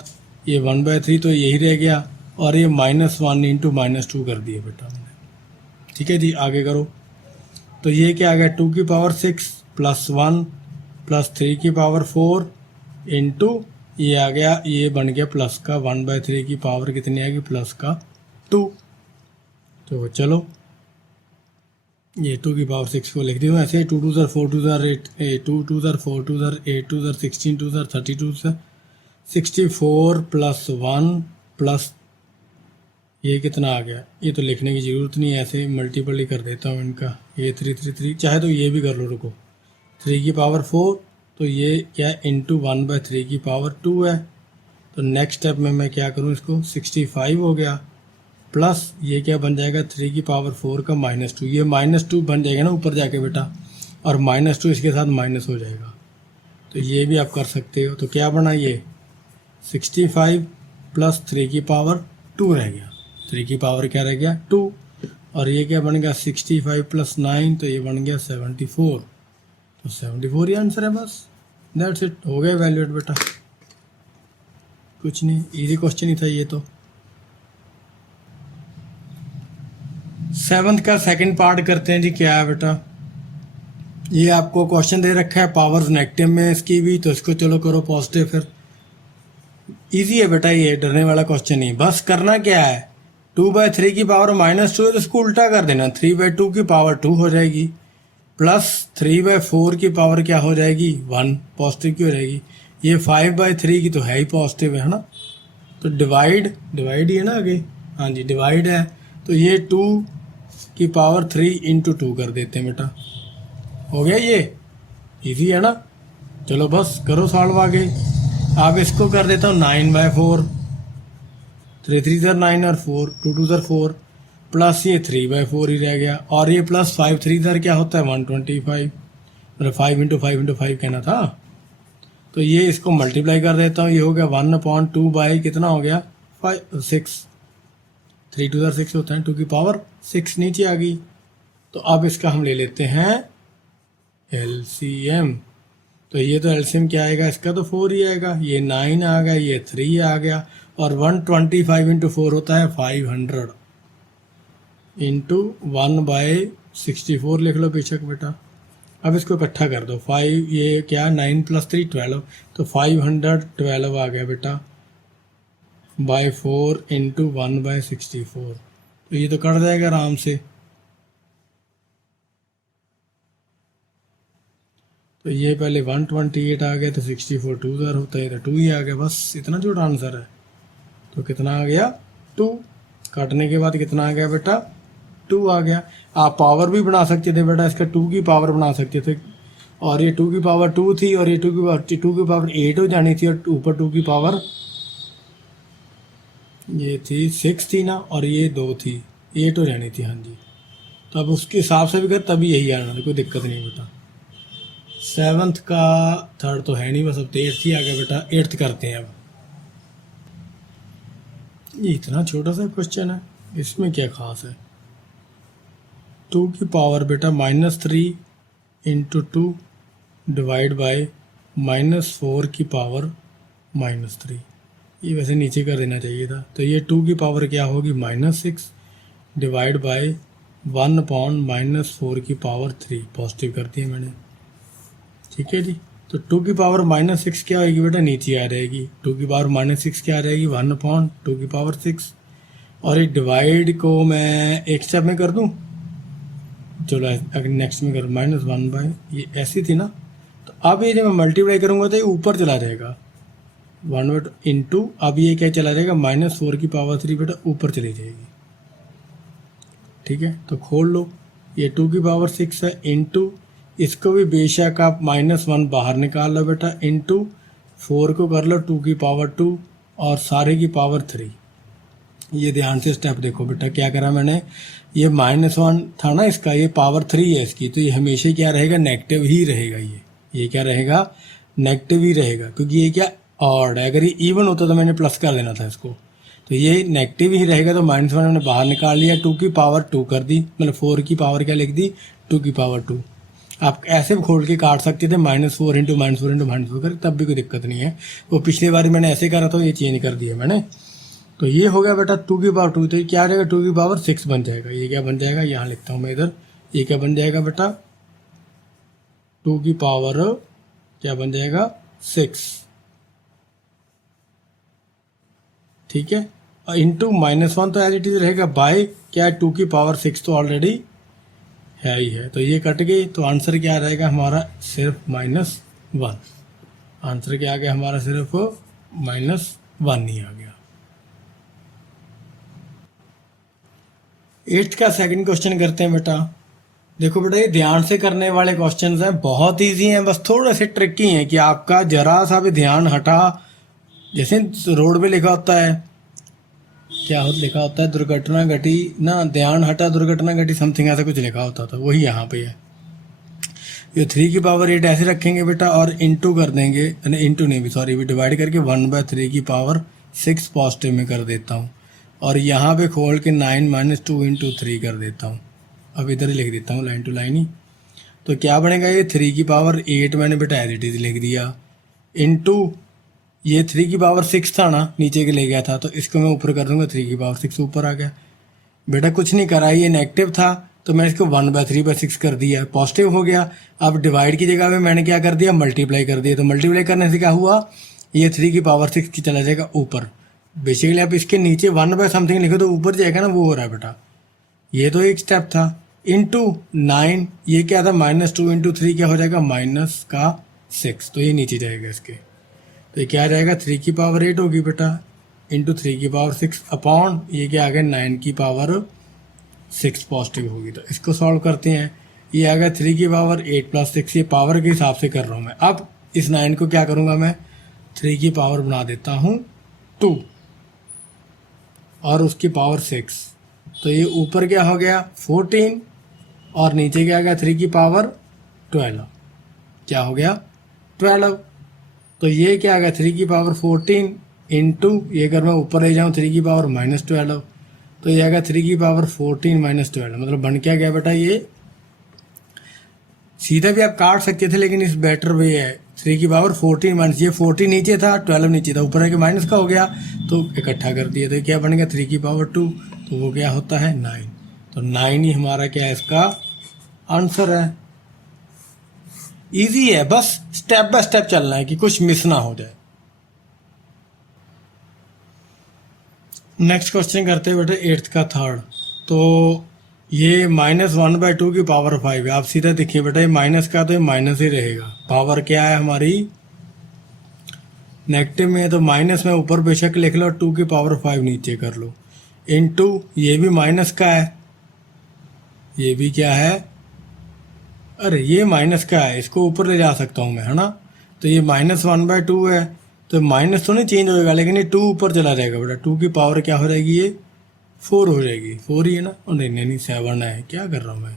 ये 1/3 तो यही रह गया, और ये -1 इंटू -2 कर दिए बेटा हमने। ठीक है जी, आगे करो। तो ये क्या आ गया 2 की पावर 6 प्लस 1 प्लस 3 की पावर 4 इंटू ये आ गया, ये बन गया प्लस का 1/3 की पावर कितनी आएगी प्लस का 2। तो चलो ये 2 की पावर 6 को लिख दी हूँ ऐसे, 2 2 ज़र 4 2 ज़र 8 2 2 ज़र 4 2 ज़र 8 2 ज़र 16 2 ज़र 32 64 प्लस 1 प्लस ये कितना आ गया, ये तो लिखने की ज़रूरत नहीं है, ऐसे मल्टीपल ही कर देता हूँ इनका। ये 3 चाहे तो ये भी कर लो, रुको 3 की पावर 4 तो ये क्या इंटू 1/3 की पावर 2 है। तो नेक्स्ट स्टेप में मैं क्या करूँ, इसको 65 हो गया प्लस ये क्या बन जाएगा 3 की पावर 4 का -2, ये -2 बन जाएगा ना ऊपर जाके बेटा, और -2 इसके साथ माइनस हो जाएगा। तो ये भी आप कर सकते हो। तो क्या बना ये 65 प्लस 3 की पावर 2 रह गया, 3 की पावर क्या रह गया 2, और ये क्या बन गया 65 प्लस 9 तो ये बन गया 74। तो 74 ही आंसर है, बस दैट्स इट, हो गया वैल्यूएट बेटा, कुछ नहीं, इजी क्वेश्चन ही था ये। तो 7th का सेकंड पार्ट करते हैं जी। क्या है बेटा, ये आपको क्वेश्चन दे रखा है पावर्स नेगेटिव में इसकी भी, तो इसको चलो करो पॉजिटिव। फिर इजी है बेटा, ये डरने वाला क्वेश्चन नहीं। बस करना क्या है 2/3 की पावर -2 है तो इसको उल्टा कर देना, 3/2 की पावर 2 हो जाएगी प्लस 3/4 की पावर क्या हो जाएगी 1, पॉजिटिव की हो जाएगी। ये 5/3 की तो है ही पॉजिटिव है ना, तो डिवाइड ही है ना आगे, हाँ जी डिवाइड है। तो ये 2 की पावर 3 इंटू 2 कर देते हैं बेटा, हो गया ये, इजी है ना। चलो बस करो सॉल्व आगे। अब इसको कर देता हूँ 9/4, 3 3 ज़र 9 और 4 2 2 ज़र 4 प्लस ये 3/4 ही रह गया, और ये प्लस 5 3 ज़र क्या होता है 125, मतलब 5 इंटू 5 इंटू 5 कहना था। तो ये इसको मल्टीप्लाई कर देता हूँ, ये हो गया 1/2 बाई कितना हो गया 6, 3 2 ज़र 6 होता है, 2 की पावर 6 नीचे आ गई। तो अब इसका हम ले लेते हैं एलसीएम। तो ये तो एलसीएम क्या आएगा इसका, तो 4 ही आएगा, ये 9 आ गया, ये 3 आ गया, और 125 इंटू 4 होता है 500 इंटू 1/64 लिख लो बेशक बेटा। अब इसको इकट्ठा कर दो, 5 ये क्या 9 + 3 12, तो 512 आ गया बेटा बाय 4 इंटू 1/64। तो ये तो कट जाएगा आराम से। तो ये पहले 128 आ गया, तो 64 2 ज़र होता है, तो 2 ही आ गया, बस इतना छोटा आंसर है। तो कितना आ गया 2, काटने के बाद कितना आ गया बेटा 2 आ गया। आप पावर भी बना सकते थे बेटा, इसका 2 की पावर बना सकते थे, और ये 2 की पावर 2 थी, और ये 2 की पावर 8 हो जानी थी, और ऊपर 2 की पावर ये थी 6 थी ना, और ये 2 थी 8 हो जानी थी, हाँ जी। तो अब उसके हिसाब से भी कर तभी यही आना था, कोई दिक्कत नहीं बेटा। 7th का 3rd तो है नहीं, बस अब 8th ही आ गया बेटा, 8th करते हैं अब। ये इतना छोटा सा क्वेश्चन है, इसमें क्या खास है। 2 की पावर बेटा -3 इंटू 2 डिवाइड बाय -4 की पावर -3, ये वैसे नीचे कर देना चाहिए था। तो ये 2 की पावर क्या होगी -6 डिवाइड बाय 1/-4 की पावर 3, पॉजिटिव कर दिया मैंने, ठीक है जी। तो 2 की पावर -6 क्या होगी बेटा, नीचे आ जाएगी, 2 की पावर -6 क्या आ जाएगी 1/2 की पावर 6, और एक डिवाइड को मैं एक स्टेप में कर दूं, चलो अगर नेक्स्ट में कर -1/, ये ऐसी थी ना। तो अब ये जब मैं मल्टीप्लाई करूंगा तो ये ऊपर चला जाएगा 1 इंटू, अब ये क्या चला जाएगा -4 की पावर 3 बेटा ऊपर चली जाएगी, ठीक है। तो खोल लो, ये 2 की पावर 6 है इंटू, इसको भी बेशक आप -1 बाहर निकाल लो बेटा, इंटू 4 को कर लो 2 की पावर 2 और सारे की पावर 3। ये ध्यान से स्टेप देखो बेटा, क्या करा मैंने, ये -1 था ना इसका, ये पावर 3 है इसकी, तो ये हमेशा क्या रहेगा नेगेटिव ही रहेगा, ये क्या रहेगा नेगेटिव ही रहेगा, क्योंकि ये क्या ऑड है। अगर ये इवन होता तो मैंने प्लस कर लेना था इसको, तो ये नेगेटिव ही रहेगा। तो -1 मैंने बाहर निकाल लिया, 2 की पावर 2 कर दी, मतलब 4 की पावर क्या लिख दी 2 की पावर 2। आप ऐसे भी खोल के काट सकते थे -4 इंटू -4 इंटू -4 कर, तब भी कोई दिक्कत नहीं है। वो पिछली बार मैंने ऐसे करा था, ये चेंज कर दिया मैंने। तो ये हो गया बेटा 2 की पावर 2, तो ये क्या आ जाएगा 2 की पावर 6 बन जाएगा। ये क्या बन जाएगा, यहाँ लिखता हूँ मैं इधर, ये क्या बन जाएगा बेटा 2 की पावर क्या बन जाएगा 6, ठीक है। और इंटू -1 तो एज इट इज रहेगा, बाय क्या है 2 की पावर 6 तो ऑलरेडी है ही है, तो ये कट गई। तो आंसर क्या आ जाएगा हमारा सिर्फ -1। आंसर क्या आ गया हमारा सिर्फ -1 ही आ गया। 8th का सेकंड क्वेश्चन करते हैं बेटा। देखो बेटा ये ध्यान से करने वाले क्वेश्चंस हैं, बहुत इजी हैं, बस थोड़े से ट्रिकी हैं कि आपका जरा सा भी ध्यान हटा, जैसे रोड पे लिखा होता है, क्या लिखा होता है, दुर्घटना घटी ना, ध्यान हटा दुर्घटना घटी, समथिंग ऐसा कुछ लिखा होता था, वही यहाँ पे है। ये 3 की पावर 8 ऐसे रखेंगे बेटा और इंटू कर देंगे, इंटू नहीं भी सॉरी, भी डिवाइड करके 1/3 की पावर 6 पॉजिटिव में कर देता हूँ, और यहाँ पे खोल के 9 - 2 × 3 कर देता हूँ। अब इधर ही लिख देता हूँ लाइन टू लाइन ही। तो क्या बनेगा, ये 3 की पावर 8 मैंने बेटा एज इट इज लिख दिया, इंटू ये 3 की पावर 6 था ना, नीचे के ले गया था, तो इसको मैं ऊपर कर दूंगा, 3 की पावर 6 ऊपर आ गया। बेटा कुछ नहीं करा, ये नेगेटिव था तो मैंने इसको 1/3/6 कर दिया, पॉजिटिव हो गया। अब डिवाइड की जगह पे मैंने क्या कर दिया, मल्टीप्लाई कर दिया। तो मल्टीप्लाई करने से क्या हुआ, ये 3 की पावर 6 की चला जाएगा ऊपर। बेसिकली आप इसके नीचे 1/समथिंग लिखो तो ऊपर जाएगा ना, वो हो रहा है बेटा। ये तो एक स्टेप था। इंटू 9, ये क्या था -2 × 3 क्या हो जाएगा -6, तो ये नीचे जाएगा इसके। तो ये क्या आ जाएगा 3 की पावर 8 होगी बेटा, इंटू 3 की पावर 6 अपॉन ये क्या आ गया 9 की पावर 6 पॉजिटिव होगी। तो इसको सॉल्व करते हैं, ये आ गया 3 की पावर 8 + 6, ये पावर के हिसाब से कर रहा हूँ मैं। अब इस 9 को क्या करूँगा मैं, 3 की पावर बना देता हूँ 2 और उसकी पावर 6, तो ये ऊपर क्या हो गया 14 और नीचे क्या आ गया 3 की पावर 12, क्या हो गया 12। तो ये क्या आ गया 3 की पावर 14 इंटू, ये अगर मैं ऊपर ले जाऊँ 3 की पावर -12, तो ये आ गया 3 की पावर 14 - 12, मतलब बन क्या गया बेटा, ये सीधा भी आप काट सकते थे लेकिन इस बेटर वे है, 3 की पावर 14 माइनस, ये 14 नीचे था 12 नीचे था, ऊपर है कि माइनस का हो गया तो इकट्ठा कर दिया, तो क्या बन गया 3 की पावर 2, तो वो क्या होता है 9। तो 9 ही हमारा क्या है इसका आंसर है। इजी है, बस स्टेप बाय स्टेप चलना है कि कुछ मिस ना हो जाए। नेक्स्ट क्वेश्चन करते हैं बेटे 8th का थर्ड। तो ये -1/2 की पावर 5 है। आप सीधा देखिए बेटा, ये माइनस का तो ये माइनस ही रहेगा, पावर क्या है हमारी नेगेटिव में है, तो माइनस में ऊपर बेशक लिख लो, 2 की पावर 5 नीचे कर लो, इनटू ये भी माइनस का है, ये भी क्या है, अरे ये माइनस का है, इसको ऊपर ले जा सकता हूँ मैं, है ना। तो ये -1/2 है, तो माइनस तो नहीं चेंज होएगा लेकिन ये 2 ऊपर चला जाएगा बेटा, 2 की पावर क्या हो जाएगी, ये 4 हो जाएगी, 4 ही है ना, नहीं नहीं नहीं 7 है, क्या कर रहा हूँ मैं,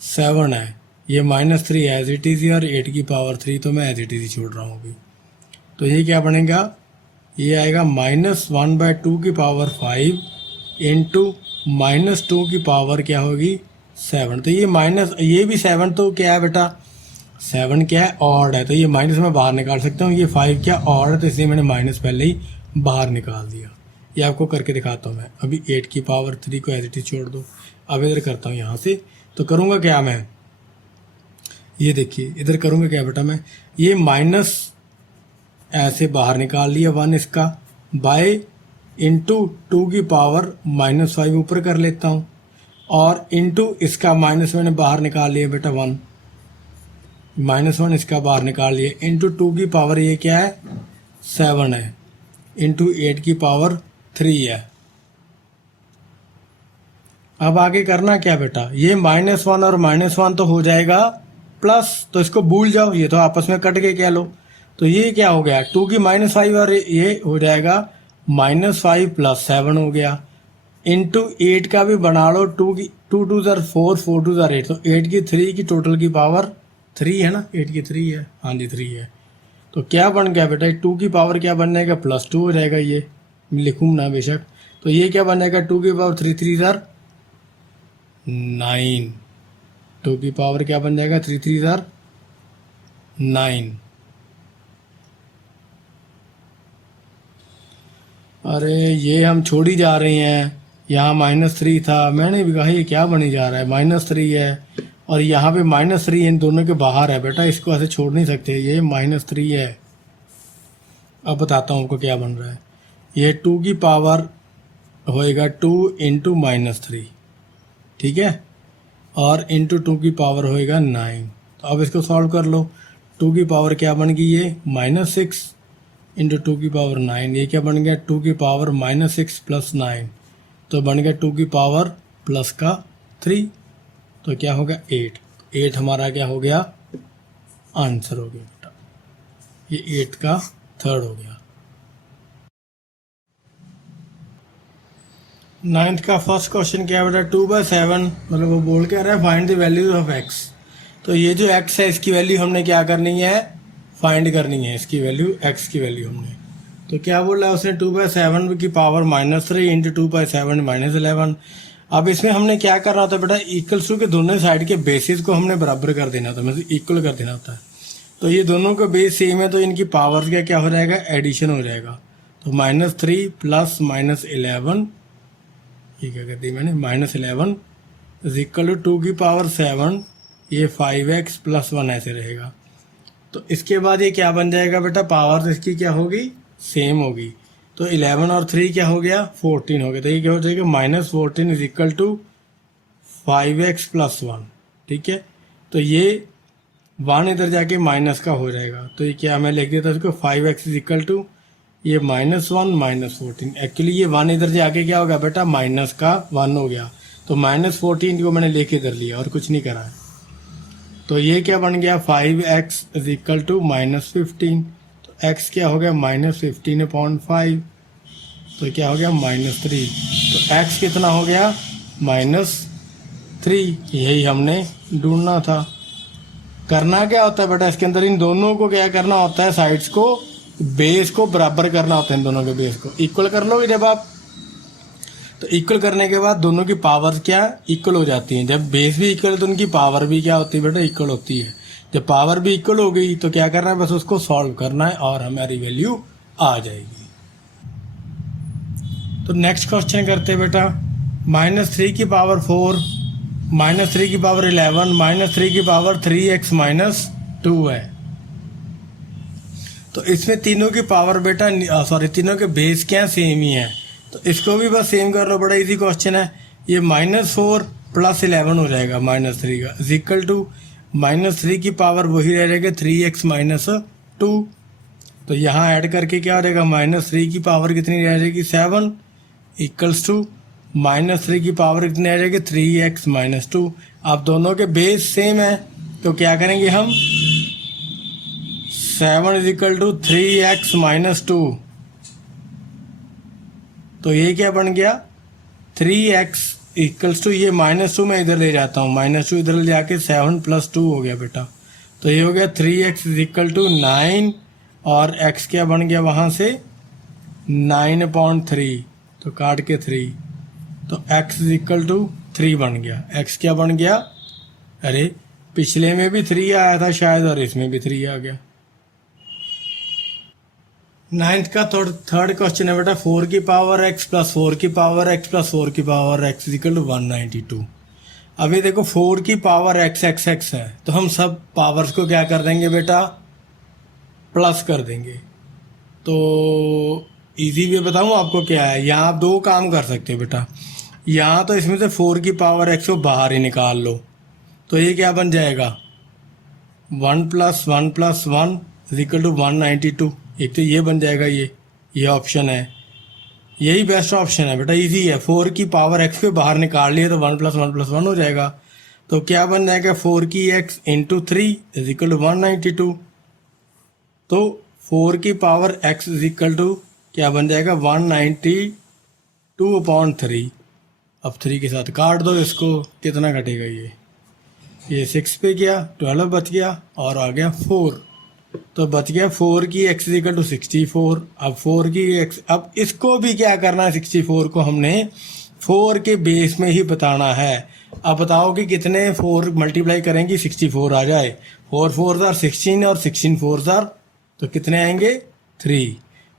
7 है। ये -3 एज इट इज़ और 8 की पावर 3 तो मैं एज इट इज़ छोड़ रहा हूँ अभी। तो ये क्या बनेगा, ये आएगा -1/2 की पावर 5 इंटू -2 की पावर क्या होगी 7। तो ये माइनस, ये भी 7 तो क्या है बेटा, 7 क्या है ऑड है, तो ये माइनस में बाहर निकाल सकता हूँ, ये 5 क्या ऑड है, तो इसलिए मैंने माइनस पहले ही बाहर निकाल दिया। ये आपको करके दिखाता हूँ मैं। अभी 8 की पावर 3 को एज इट इज छोड़ दो, अब इधर करता हूँ यहाँ से, तो करूँगा क्या मैं, ये देखिए इधर करूँगा क्या बेटा मैं, ये माइनस ऐसे बाहर निकाल लिया 1 इसका, बाय इंटू 2 की पावर -5 ऊपर कर लेता हूँ, और इंटू इसका माइनस मैंने बाहर निकाल लिया बेटा 1, -1 इसका बाहर निकाल लिया, इंटू 2 की पावर ये क्या है 7 है, इंटू 8 की पावर 3 है। अब आगे करना क्या बेटा, ये -1 और -1 तो हो जाएगा प्लस, तो इसको भूल जाओ, ये तो आपस में कट के क्या लो, तो ये क्या हो गया 2 की -5 और ये हो जाएगा -5 + 7 हो गया, इंटू 8 का भी बना लो, 2 की 2 2 ज़र 4 4 2 ज़र 8, तो 8 की 3 की टोटल की पावर 3 है ना, 8 की 3 है, हाँ जी 3 है। तो क्या बन गया बेटा, 2 की पावर क्या बन जाएगा +2 हो जाएगा, ये लिखूँ ना बेशक, तो ये क्या बन जाएगा 2 की पावर 3 3 ज़र 9, 2 की पावर क्या बन जाएगा 3 3 ज़र 9। अरे ये हम छोड़ ही जा रहे हैं, यहाँ -3 था, मैंने भी कहा ये क्या बनी जा रहा है, -3 है और यहाँ पे -3 इन दोनों के बाहर है बेटा, इसको ऐसे छोड़ नहीं सकते, ये -3 है। अब बताता हूँ आपको क्या बन रहा है, ये 2 की पावर होएगा 2 इंटू -3, ठीक है, और इंटू 2 की पावर होएगा 9। तो अब इसको सॉल्व कर लो, 2 की पावर क्या बन गई, ये -6 इंटू 2 की पावर 9, ये क्या बन गया 2 की पावर -6 प्लस 9, तो बन गया 2 की पावर प्लस का 3, तो क्या हो गया 8। 8 हमारा क्या हो गया, आंसर हो गया बेटा, ये 8 का थर्ड हो गया। 9th का फर्स्ट क्वेश्चन क्या है बेटा, 2/7, मतलब वो बोल के आ रहा है find the value of x। तो ये जो x है इसकी वैल्यू हमने क्या करनी है, फाइंड करनी है, इसकी वैल्यू x की वैल्यू हमने। तो क्या बोल रहा है उसने, 2/7 की पावर -3 इंटू 2/7 -11। अब इसमें हमने क्या करना होता है बेटा, इक्वल्स टू के दोनों साइड के बेसिस को हमने बराबर कर देना होता है, मतलब इक्वल कर देना होता है। तो ये दोनों का बेस सेम है तो इनकी पावर का क्या हो जाएगा, एडिशन हो जाएगा। तो -3 प्लस -11, ये क्या कर दी मैंने, -11 इज इक्वल टू 2 की पावर 7, ये 5x प्लस 1 ऐसे रहेगा। तो इसके बाद ये क्या बन जाएगा बेटा, पावर इसकी क्या होगी, सेम होगी। तो 11 और 3 क्या हो गया, 14 हो गया। तो ये क्या हो जाएगा, -14 is equal to 5x plus 1, ठीक है। तो ये 1 इधर जाके माइनस का हो जाएगा, तो ये क्या मैं लिख देता हूँ इसको, 5x इज इक्वल टू ये -1 -14। एक्चुअली ये 1 इधर जाके क्या होगा बेटा, माइनस का 1 हो गया। तो -14 को मैंने लेके इधर लिया और कुछ नहीं करा है। तो ये क्या बन गया, 5x इज इक्वल टू -15। तो x क्या हो गया, -15/5, तो क्या हो गया -3। तो x कितना हो गया, -3। यही हमने ढूंढना था। करना क्या होता है बेटा, इसके अंदर इन दोनों को क्या करना होता है, साइड्स को, बेस को बराबर करना होता है, इन दोनों के बेस को इक्वल कर लोगे जब आप। तो इक्वल करने के बाद दोनों की पावर क्या इक्वल हो जाती हैं। जब बेस भी इक्वल है तो उनकी पावर भी क्या होती है बेटा, इक्वल होती है। जब पावर भी इक्वल हो गई तो क्या करना है, बस उसको सॉल्व करना है और हमारी वैल्यू आ जाएगी। तो नेक्स्ट क्वेश्चन करते हैं बेटा, -3 की पावर 4, -3 की पावर 11, -3 की पावर 3x -2 है। तो इसमें तीनों की पावर बेटा, सॉरी तीनों के बेस क्या सेम ही है। तो इसको भी बस सेम कर लो, बड़ा इजी क्वेश्चन है। ये -4 प्लस 11 हो जाएगा -3 का, इज इक्वल टू -3 की पावर वही रह जाएगा 3x -2। तो यहाँ ऐड करके क्या हो जाएगा, -3 की पावर कितनी रह जाएगी 7, इक्वल्स टू -3 की पावर कितनी आ जाएगी 3x -2। अब दोनों के बेस सेम है तो क्या करेंगे हम, 7 इज इक्वल टू 3x -2। तो ये क्या बन गया, 3x इक्वल्स टू ये -2 मैं इधर ले जाता हूँ, -2 इधर ले जाके 7 + 2 हो गया बेटा। तो ये हो गया 3x इज इक्वल टू 9 और x क्या बन गया वहाँ से 9/3, तो काट के 3, तो x इज इक्वल टू 3 बन गया। x क्या बन गया, अरे पिछले में भी 3 आया था शायद और इसमें भी 3 आ गया। 9th का थर्ड क्वेश्चन है बेटा, 4 की पावर x प्लस 4 की पावर x प्लस 4 की power x is equal to 192। अभी देखो 4 की पावर x है तो हम सब पावर्स को क्या कर देंगे बेटा, प्लस कर देंगे। तो इजी वे बताऊँ आपको क्या है, यहाँ आप 2 काम कर सकते हो बेटा। यहाँ तो इसमें से 4 की पावर x को बाहर ही निकाल लो, तो ये क्या बन जाएगा 1 + 1 + 1 इज इक्वल टू 192। एक तो ये बन जाएगा, ये ऑप्शन है, यही बेस्ट ऑप्शन है बेटा, इजी है। 4 की पावर x को बाहर निकाल लिए तो 1 + 1 + 1 हो जाएगा। तो क्या बन जाएगा 4 की x into 3 is equal to 192। तो 4 की power x is equal to क्या बन जाएगा 192/3। अब 3 के साथ काट दो इसको, कितना कटेगा ये 6 पे गया, 12 बच गया और आ गया 4, तो बच गया 4 की x इज इक्वल टू 64। अब 4 की x, अब इसको भी क्या करना है, 64 को हमने 4 के बेस में ही बताना है। अब बताओ कि कितने 4 मल्टीप्लाई करेंगे 64 आ जाए, 4 4 16 और 16 4 तो कितने आएंगे 3।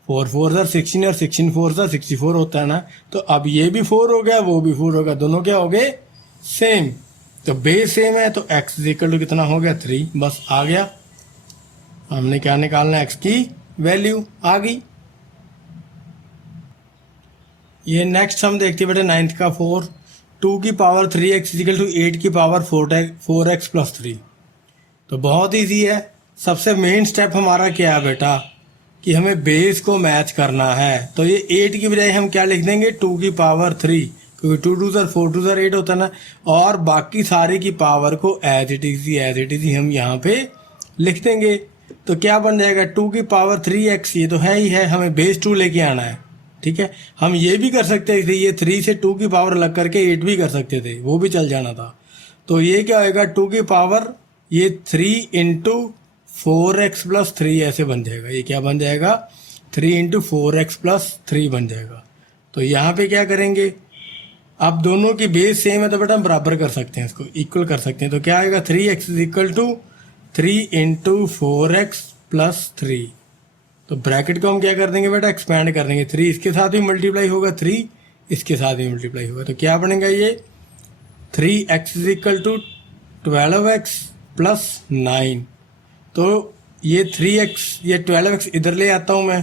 4 4 ज़र 16 और 16 4 ज़र 64 होता है ना। तो अब ये भी 4 हो गया, वो भी 4 हो गया, दोनों क्या हो गए सेम। तो बेस सेम है तो x इक्वल टू कितना हो गया 3, बस आ गया। हमने क्या निकालना है, x की वैल्यू आ गई। ये नेक्स्ट हम देखते हैं बेटा 9th का 4, 2 की पावर 3x इक्वल टू 8 की पावर 4x प्लस 3। तो बहुत ईजी है। सबसे मेन स्टेप हमारा क्या है बेटा कि हमें बेस को मैच करना है। तो ये 8 की बजाय हम क्या लिख देंगे 2 की पावर 3, क्योंकि 2 2 ज़र 4 2 ज़र 8 होता है ना। और बाकी सारी की पावर को एज इट इज हम यहाँ पे लिख देंगे। तो क्या बन जाएगा 2 की पावर 3x, ये तो है ही है, हमें बेस 2 लेके आना है। ठीक है, हम ये भी कर सकते थे, ये 3 से 2 की पावर अलग करके 8 भी कर सकते थे, वो भी चल जाना था। तो ये क्या होएगा 2 की पावर ये 3 इंटू 4x प्लस 3 ऐसे बन जाएगा। ये क्या बन जाएगा 3 इंटू 4x प्लस 3 बन जाएगा। तो यहाँ पे क्या करेंगे, अब दोनों की बेस सेम है तो बेटा हम बराबर कर सकते हैं, इसको इक्वल कर सकते हैं। तो क्या आएगा 3x is equal to 3 into 4x plus 3। तो ब्रैकेट को हम क्या कर देंगे बेटा एक्सपैंड कर देंगे, 3 इसके साथ भी मल्टीप्लाई होगा, 3 इसके साथ भी मल्टीप्लाई होगा। तो क्या बनेगा ये 3x is equal to 12x plus 9। तो ये 3x ये 12x इधर ले आता हूँ मैं,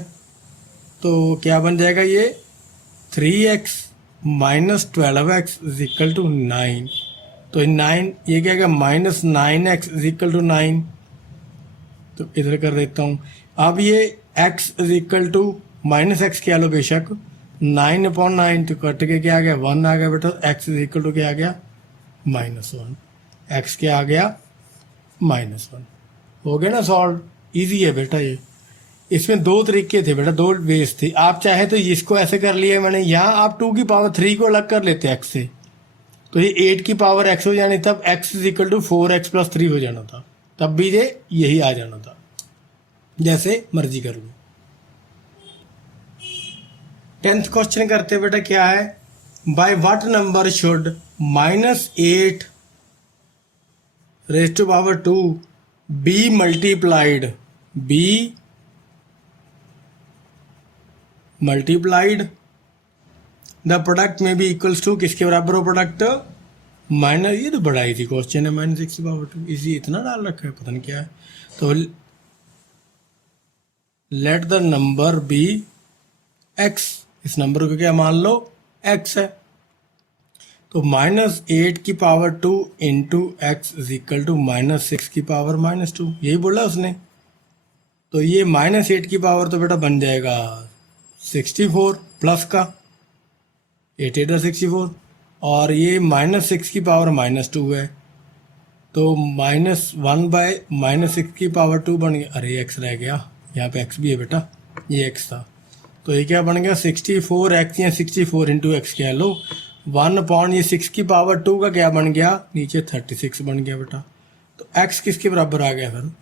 तो क्या बन जाएगा ये 3x minus 12x is equal to 9। तो 9 ये क्या है minus 9x is equal to 9। तो इधर कर देता हूँ। अब ये x is equal to minus X क्या लो बेशक 9/9, तो कट के क्या आ गया 1 आ गया बेटा। x इज इक्वल टू क्या आ गया -1, x क्या आ गया -1। हो गया ना सॉल्व। इजी है बेटा ये। इसमें 2 तरीके थे बेटा, 2 बेस थे। आप चाहे तो इसको ऐसे कर लिया मैंने, यहाँ आप 2 की पावर 3 को अलग कर लेते x से, तो ये 8 की पावर x हो जानी, तब x is equal to 4x plus 3 हो जाना था, तब भी ये यही आ जाना था। जैसे मर्जी कर लो। 10th क्वेश्चन करते बेटा क्या है, by what number should -8 raise to power 2 be multiplied the product में बी इक्वल्स टू, किसके बराबर हो प्रोडक्ट माइनस, ये तो बड़ा इजी क्वेश्चन है, -6/2 इजी इतना डाल रखा है पता नहीं क्या है। तो let the number be x, इस नंबर को क्या मान लो x है। तो -8 की पावर 2 इंटू एक्स इज इक्वल टू -6 की पावर -2, यही बोला उसने। तो ये -8 की पावर तो बेटा बन जाएगा 64 प्लस का 8 8 64, और ये -6 की पावर -2 है, तो -1/-6 की पावर 2 बन गया। अरे x रह गया, यहाँ पे x भी है बेटा, ये x था। तो ये क्या बन गया 64x या 64 इंटू एक्स कह लो 1/, ये 6 की पावर 2 का क्या बन गया नीचे 36 बन गया बेटा। तो x किसके बराबर आ गया फिर,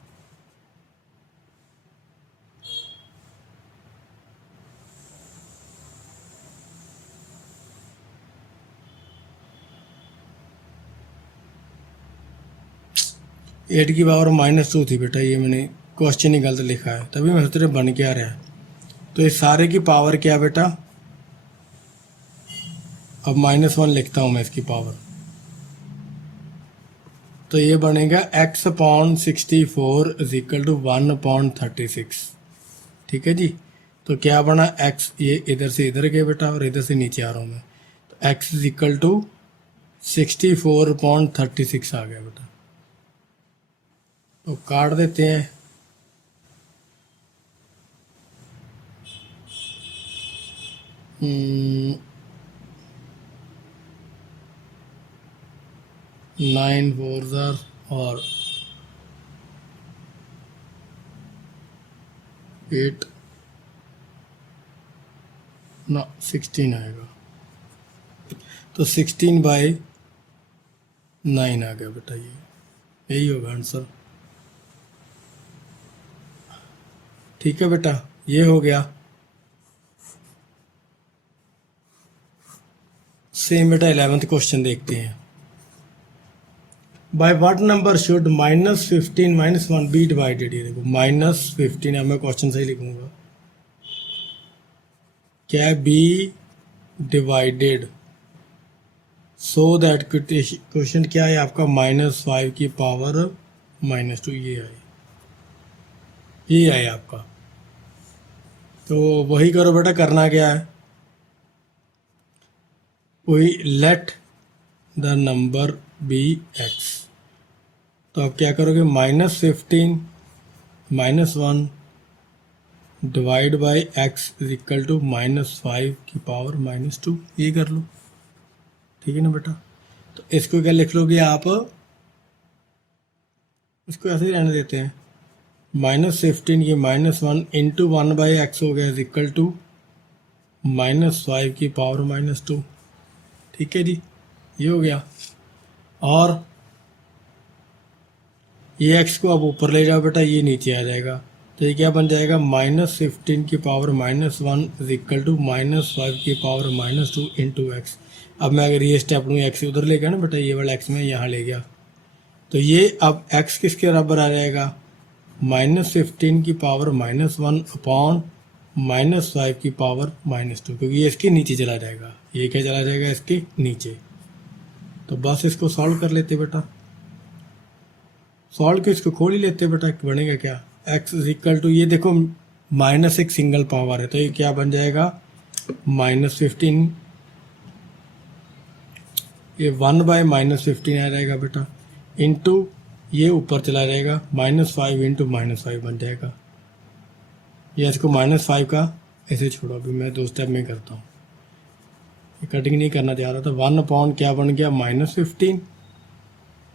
एट की पावर -2 थी बेटा, ये मैंने क्वेश्चन ही गलत लिखा है, तभी मैं सोच रहा बन क्या रहा है। तो ये सारे की पावर क्या बेटा, अब -1 लिखता हूँ मैं इसकी पावर, तो ये बनेगा x/64 इज इक्वल टू 1/36। ठीक है जी। तो क्या बना x, ये इधर से इधर गया बेटा और इधर से नीचे आ रहा हूँ मैं, तो x इज इक्वल टू 64/36 आ गया बेटा। तो काट देते हैं, नाइन 4 और 8 ना 16 आएगा, तो 16/9 आ गया बेटा, ये यही होगा आंसर। ठीक है बेटा, ये हो गया। सेम बेटा 11th क्वेश्चन देखते हैं। By what number should -15 -1 be divided, ये देखो -15, अब मैं क्वेश्चन सही लिखूंगा, क्या है, be divided so that, question क्या है आपका, -5 की पावर -2, ये आए आपका। तो वही करो बेटा, करना क्या है, वही let the number be X. तो आप क्या करोगे, -15 -1 divide by X is equal to -5 की पावर -2, ये कर लो। ठीक है ना बेटा। तो इसको क्या लिख लोगे आप, इसको ऐसे ही रहने देते हैं, -15 की -1 इंटू 1/x हो गया इज इक्वल टू -5 की पावर -2। ठीक है जी, ये हो गया। और ये x को आप ऊपर ले जाओ बेटा, ये नीचे आ जाएगा। तो ये क्या बन जाएगा, -15 की पावर -1 इज इक्वल टू -5 की पावर -2 इंटू एक्स। अब मैं अगर ये स्टेप लूँ, एक्स उधर ले गया ना बेटा, ये वाला एक्स में यहाँ ले गया, तो ये अब x किसके बराबर आ जाएगा, -15 की पावर -1 अपॉन -5 की पावर -2, क्योंकि ये इसके नीचे चला जाएगा, ये क्या चला जाएगा, इसके नीचे। तो बस इसको सॉल्व कर लेते बेटा, सॉल्व के इसको खोल ही लेते बेटा, बनेगा क्या, x इज इक्वल टू, ये देखो माइनस एक सिंगल पावर है, तो ये क्या बन जाएगा, -15, ये 1/-15 आ जाएगा बेटा, इंटू ये ऊपर चला जाएगा, -5 इंटू -5 बन जाएगा। ये इसको -5 का ऐसे छोड़ो, अभी मैं 2 स्टेप में करता हूँ, ये कटिंग नहीं करना चाह रहा था। 1 अपॉन क्या बन गया, -15,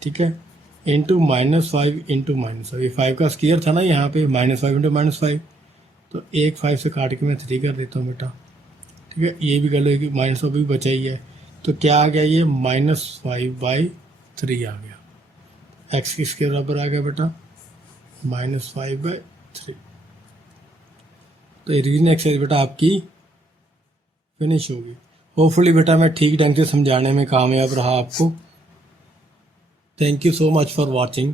ठीक है, इंटू -5 इंटू -5, ये 5 का स्क्वायर था ना यहाँ पे, -5 इंटू -5, तो एक 5 से काट के मैं 3 कर देता हूँ बेटा। ठीक है, ये भी कर लो कि -5 भी बचा ही है, तो क्या आ गया, ये -5/3 आ गया। एक्स किसके बराबर आ गया बेटा, -5/3। तो ये रीजन एक्सरसाइज बेटा आपकी फिनिश होगी। होपफुली बेटा मैं ठीक ढंग से समझाने में कामयाब रहा आपको। Thank you so much for watching.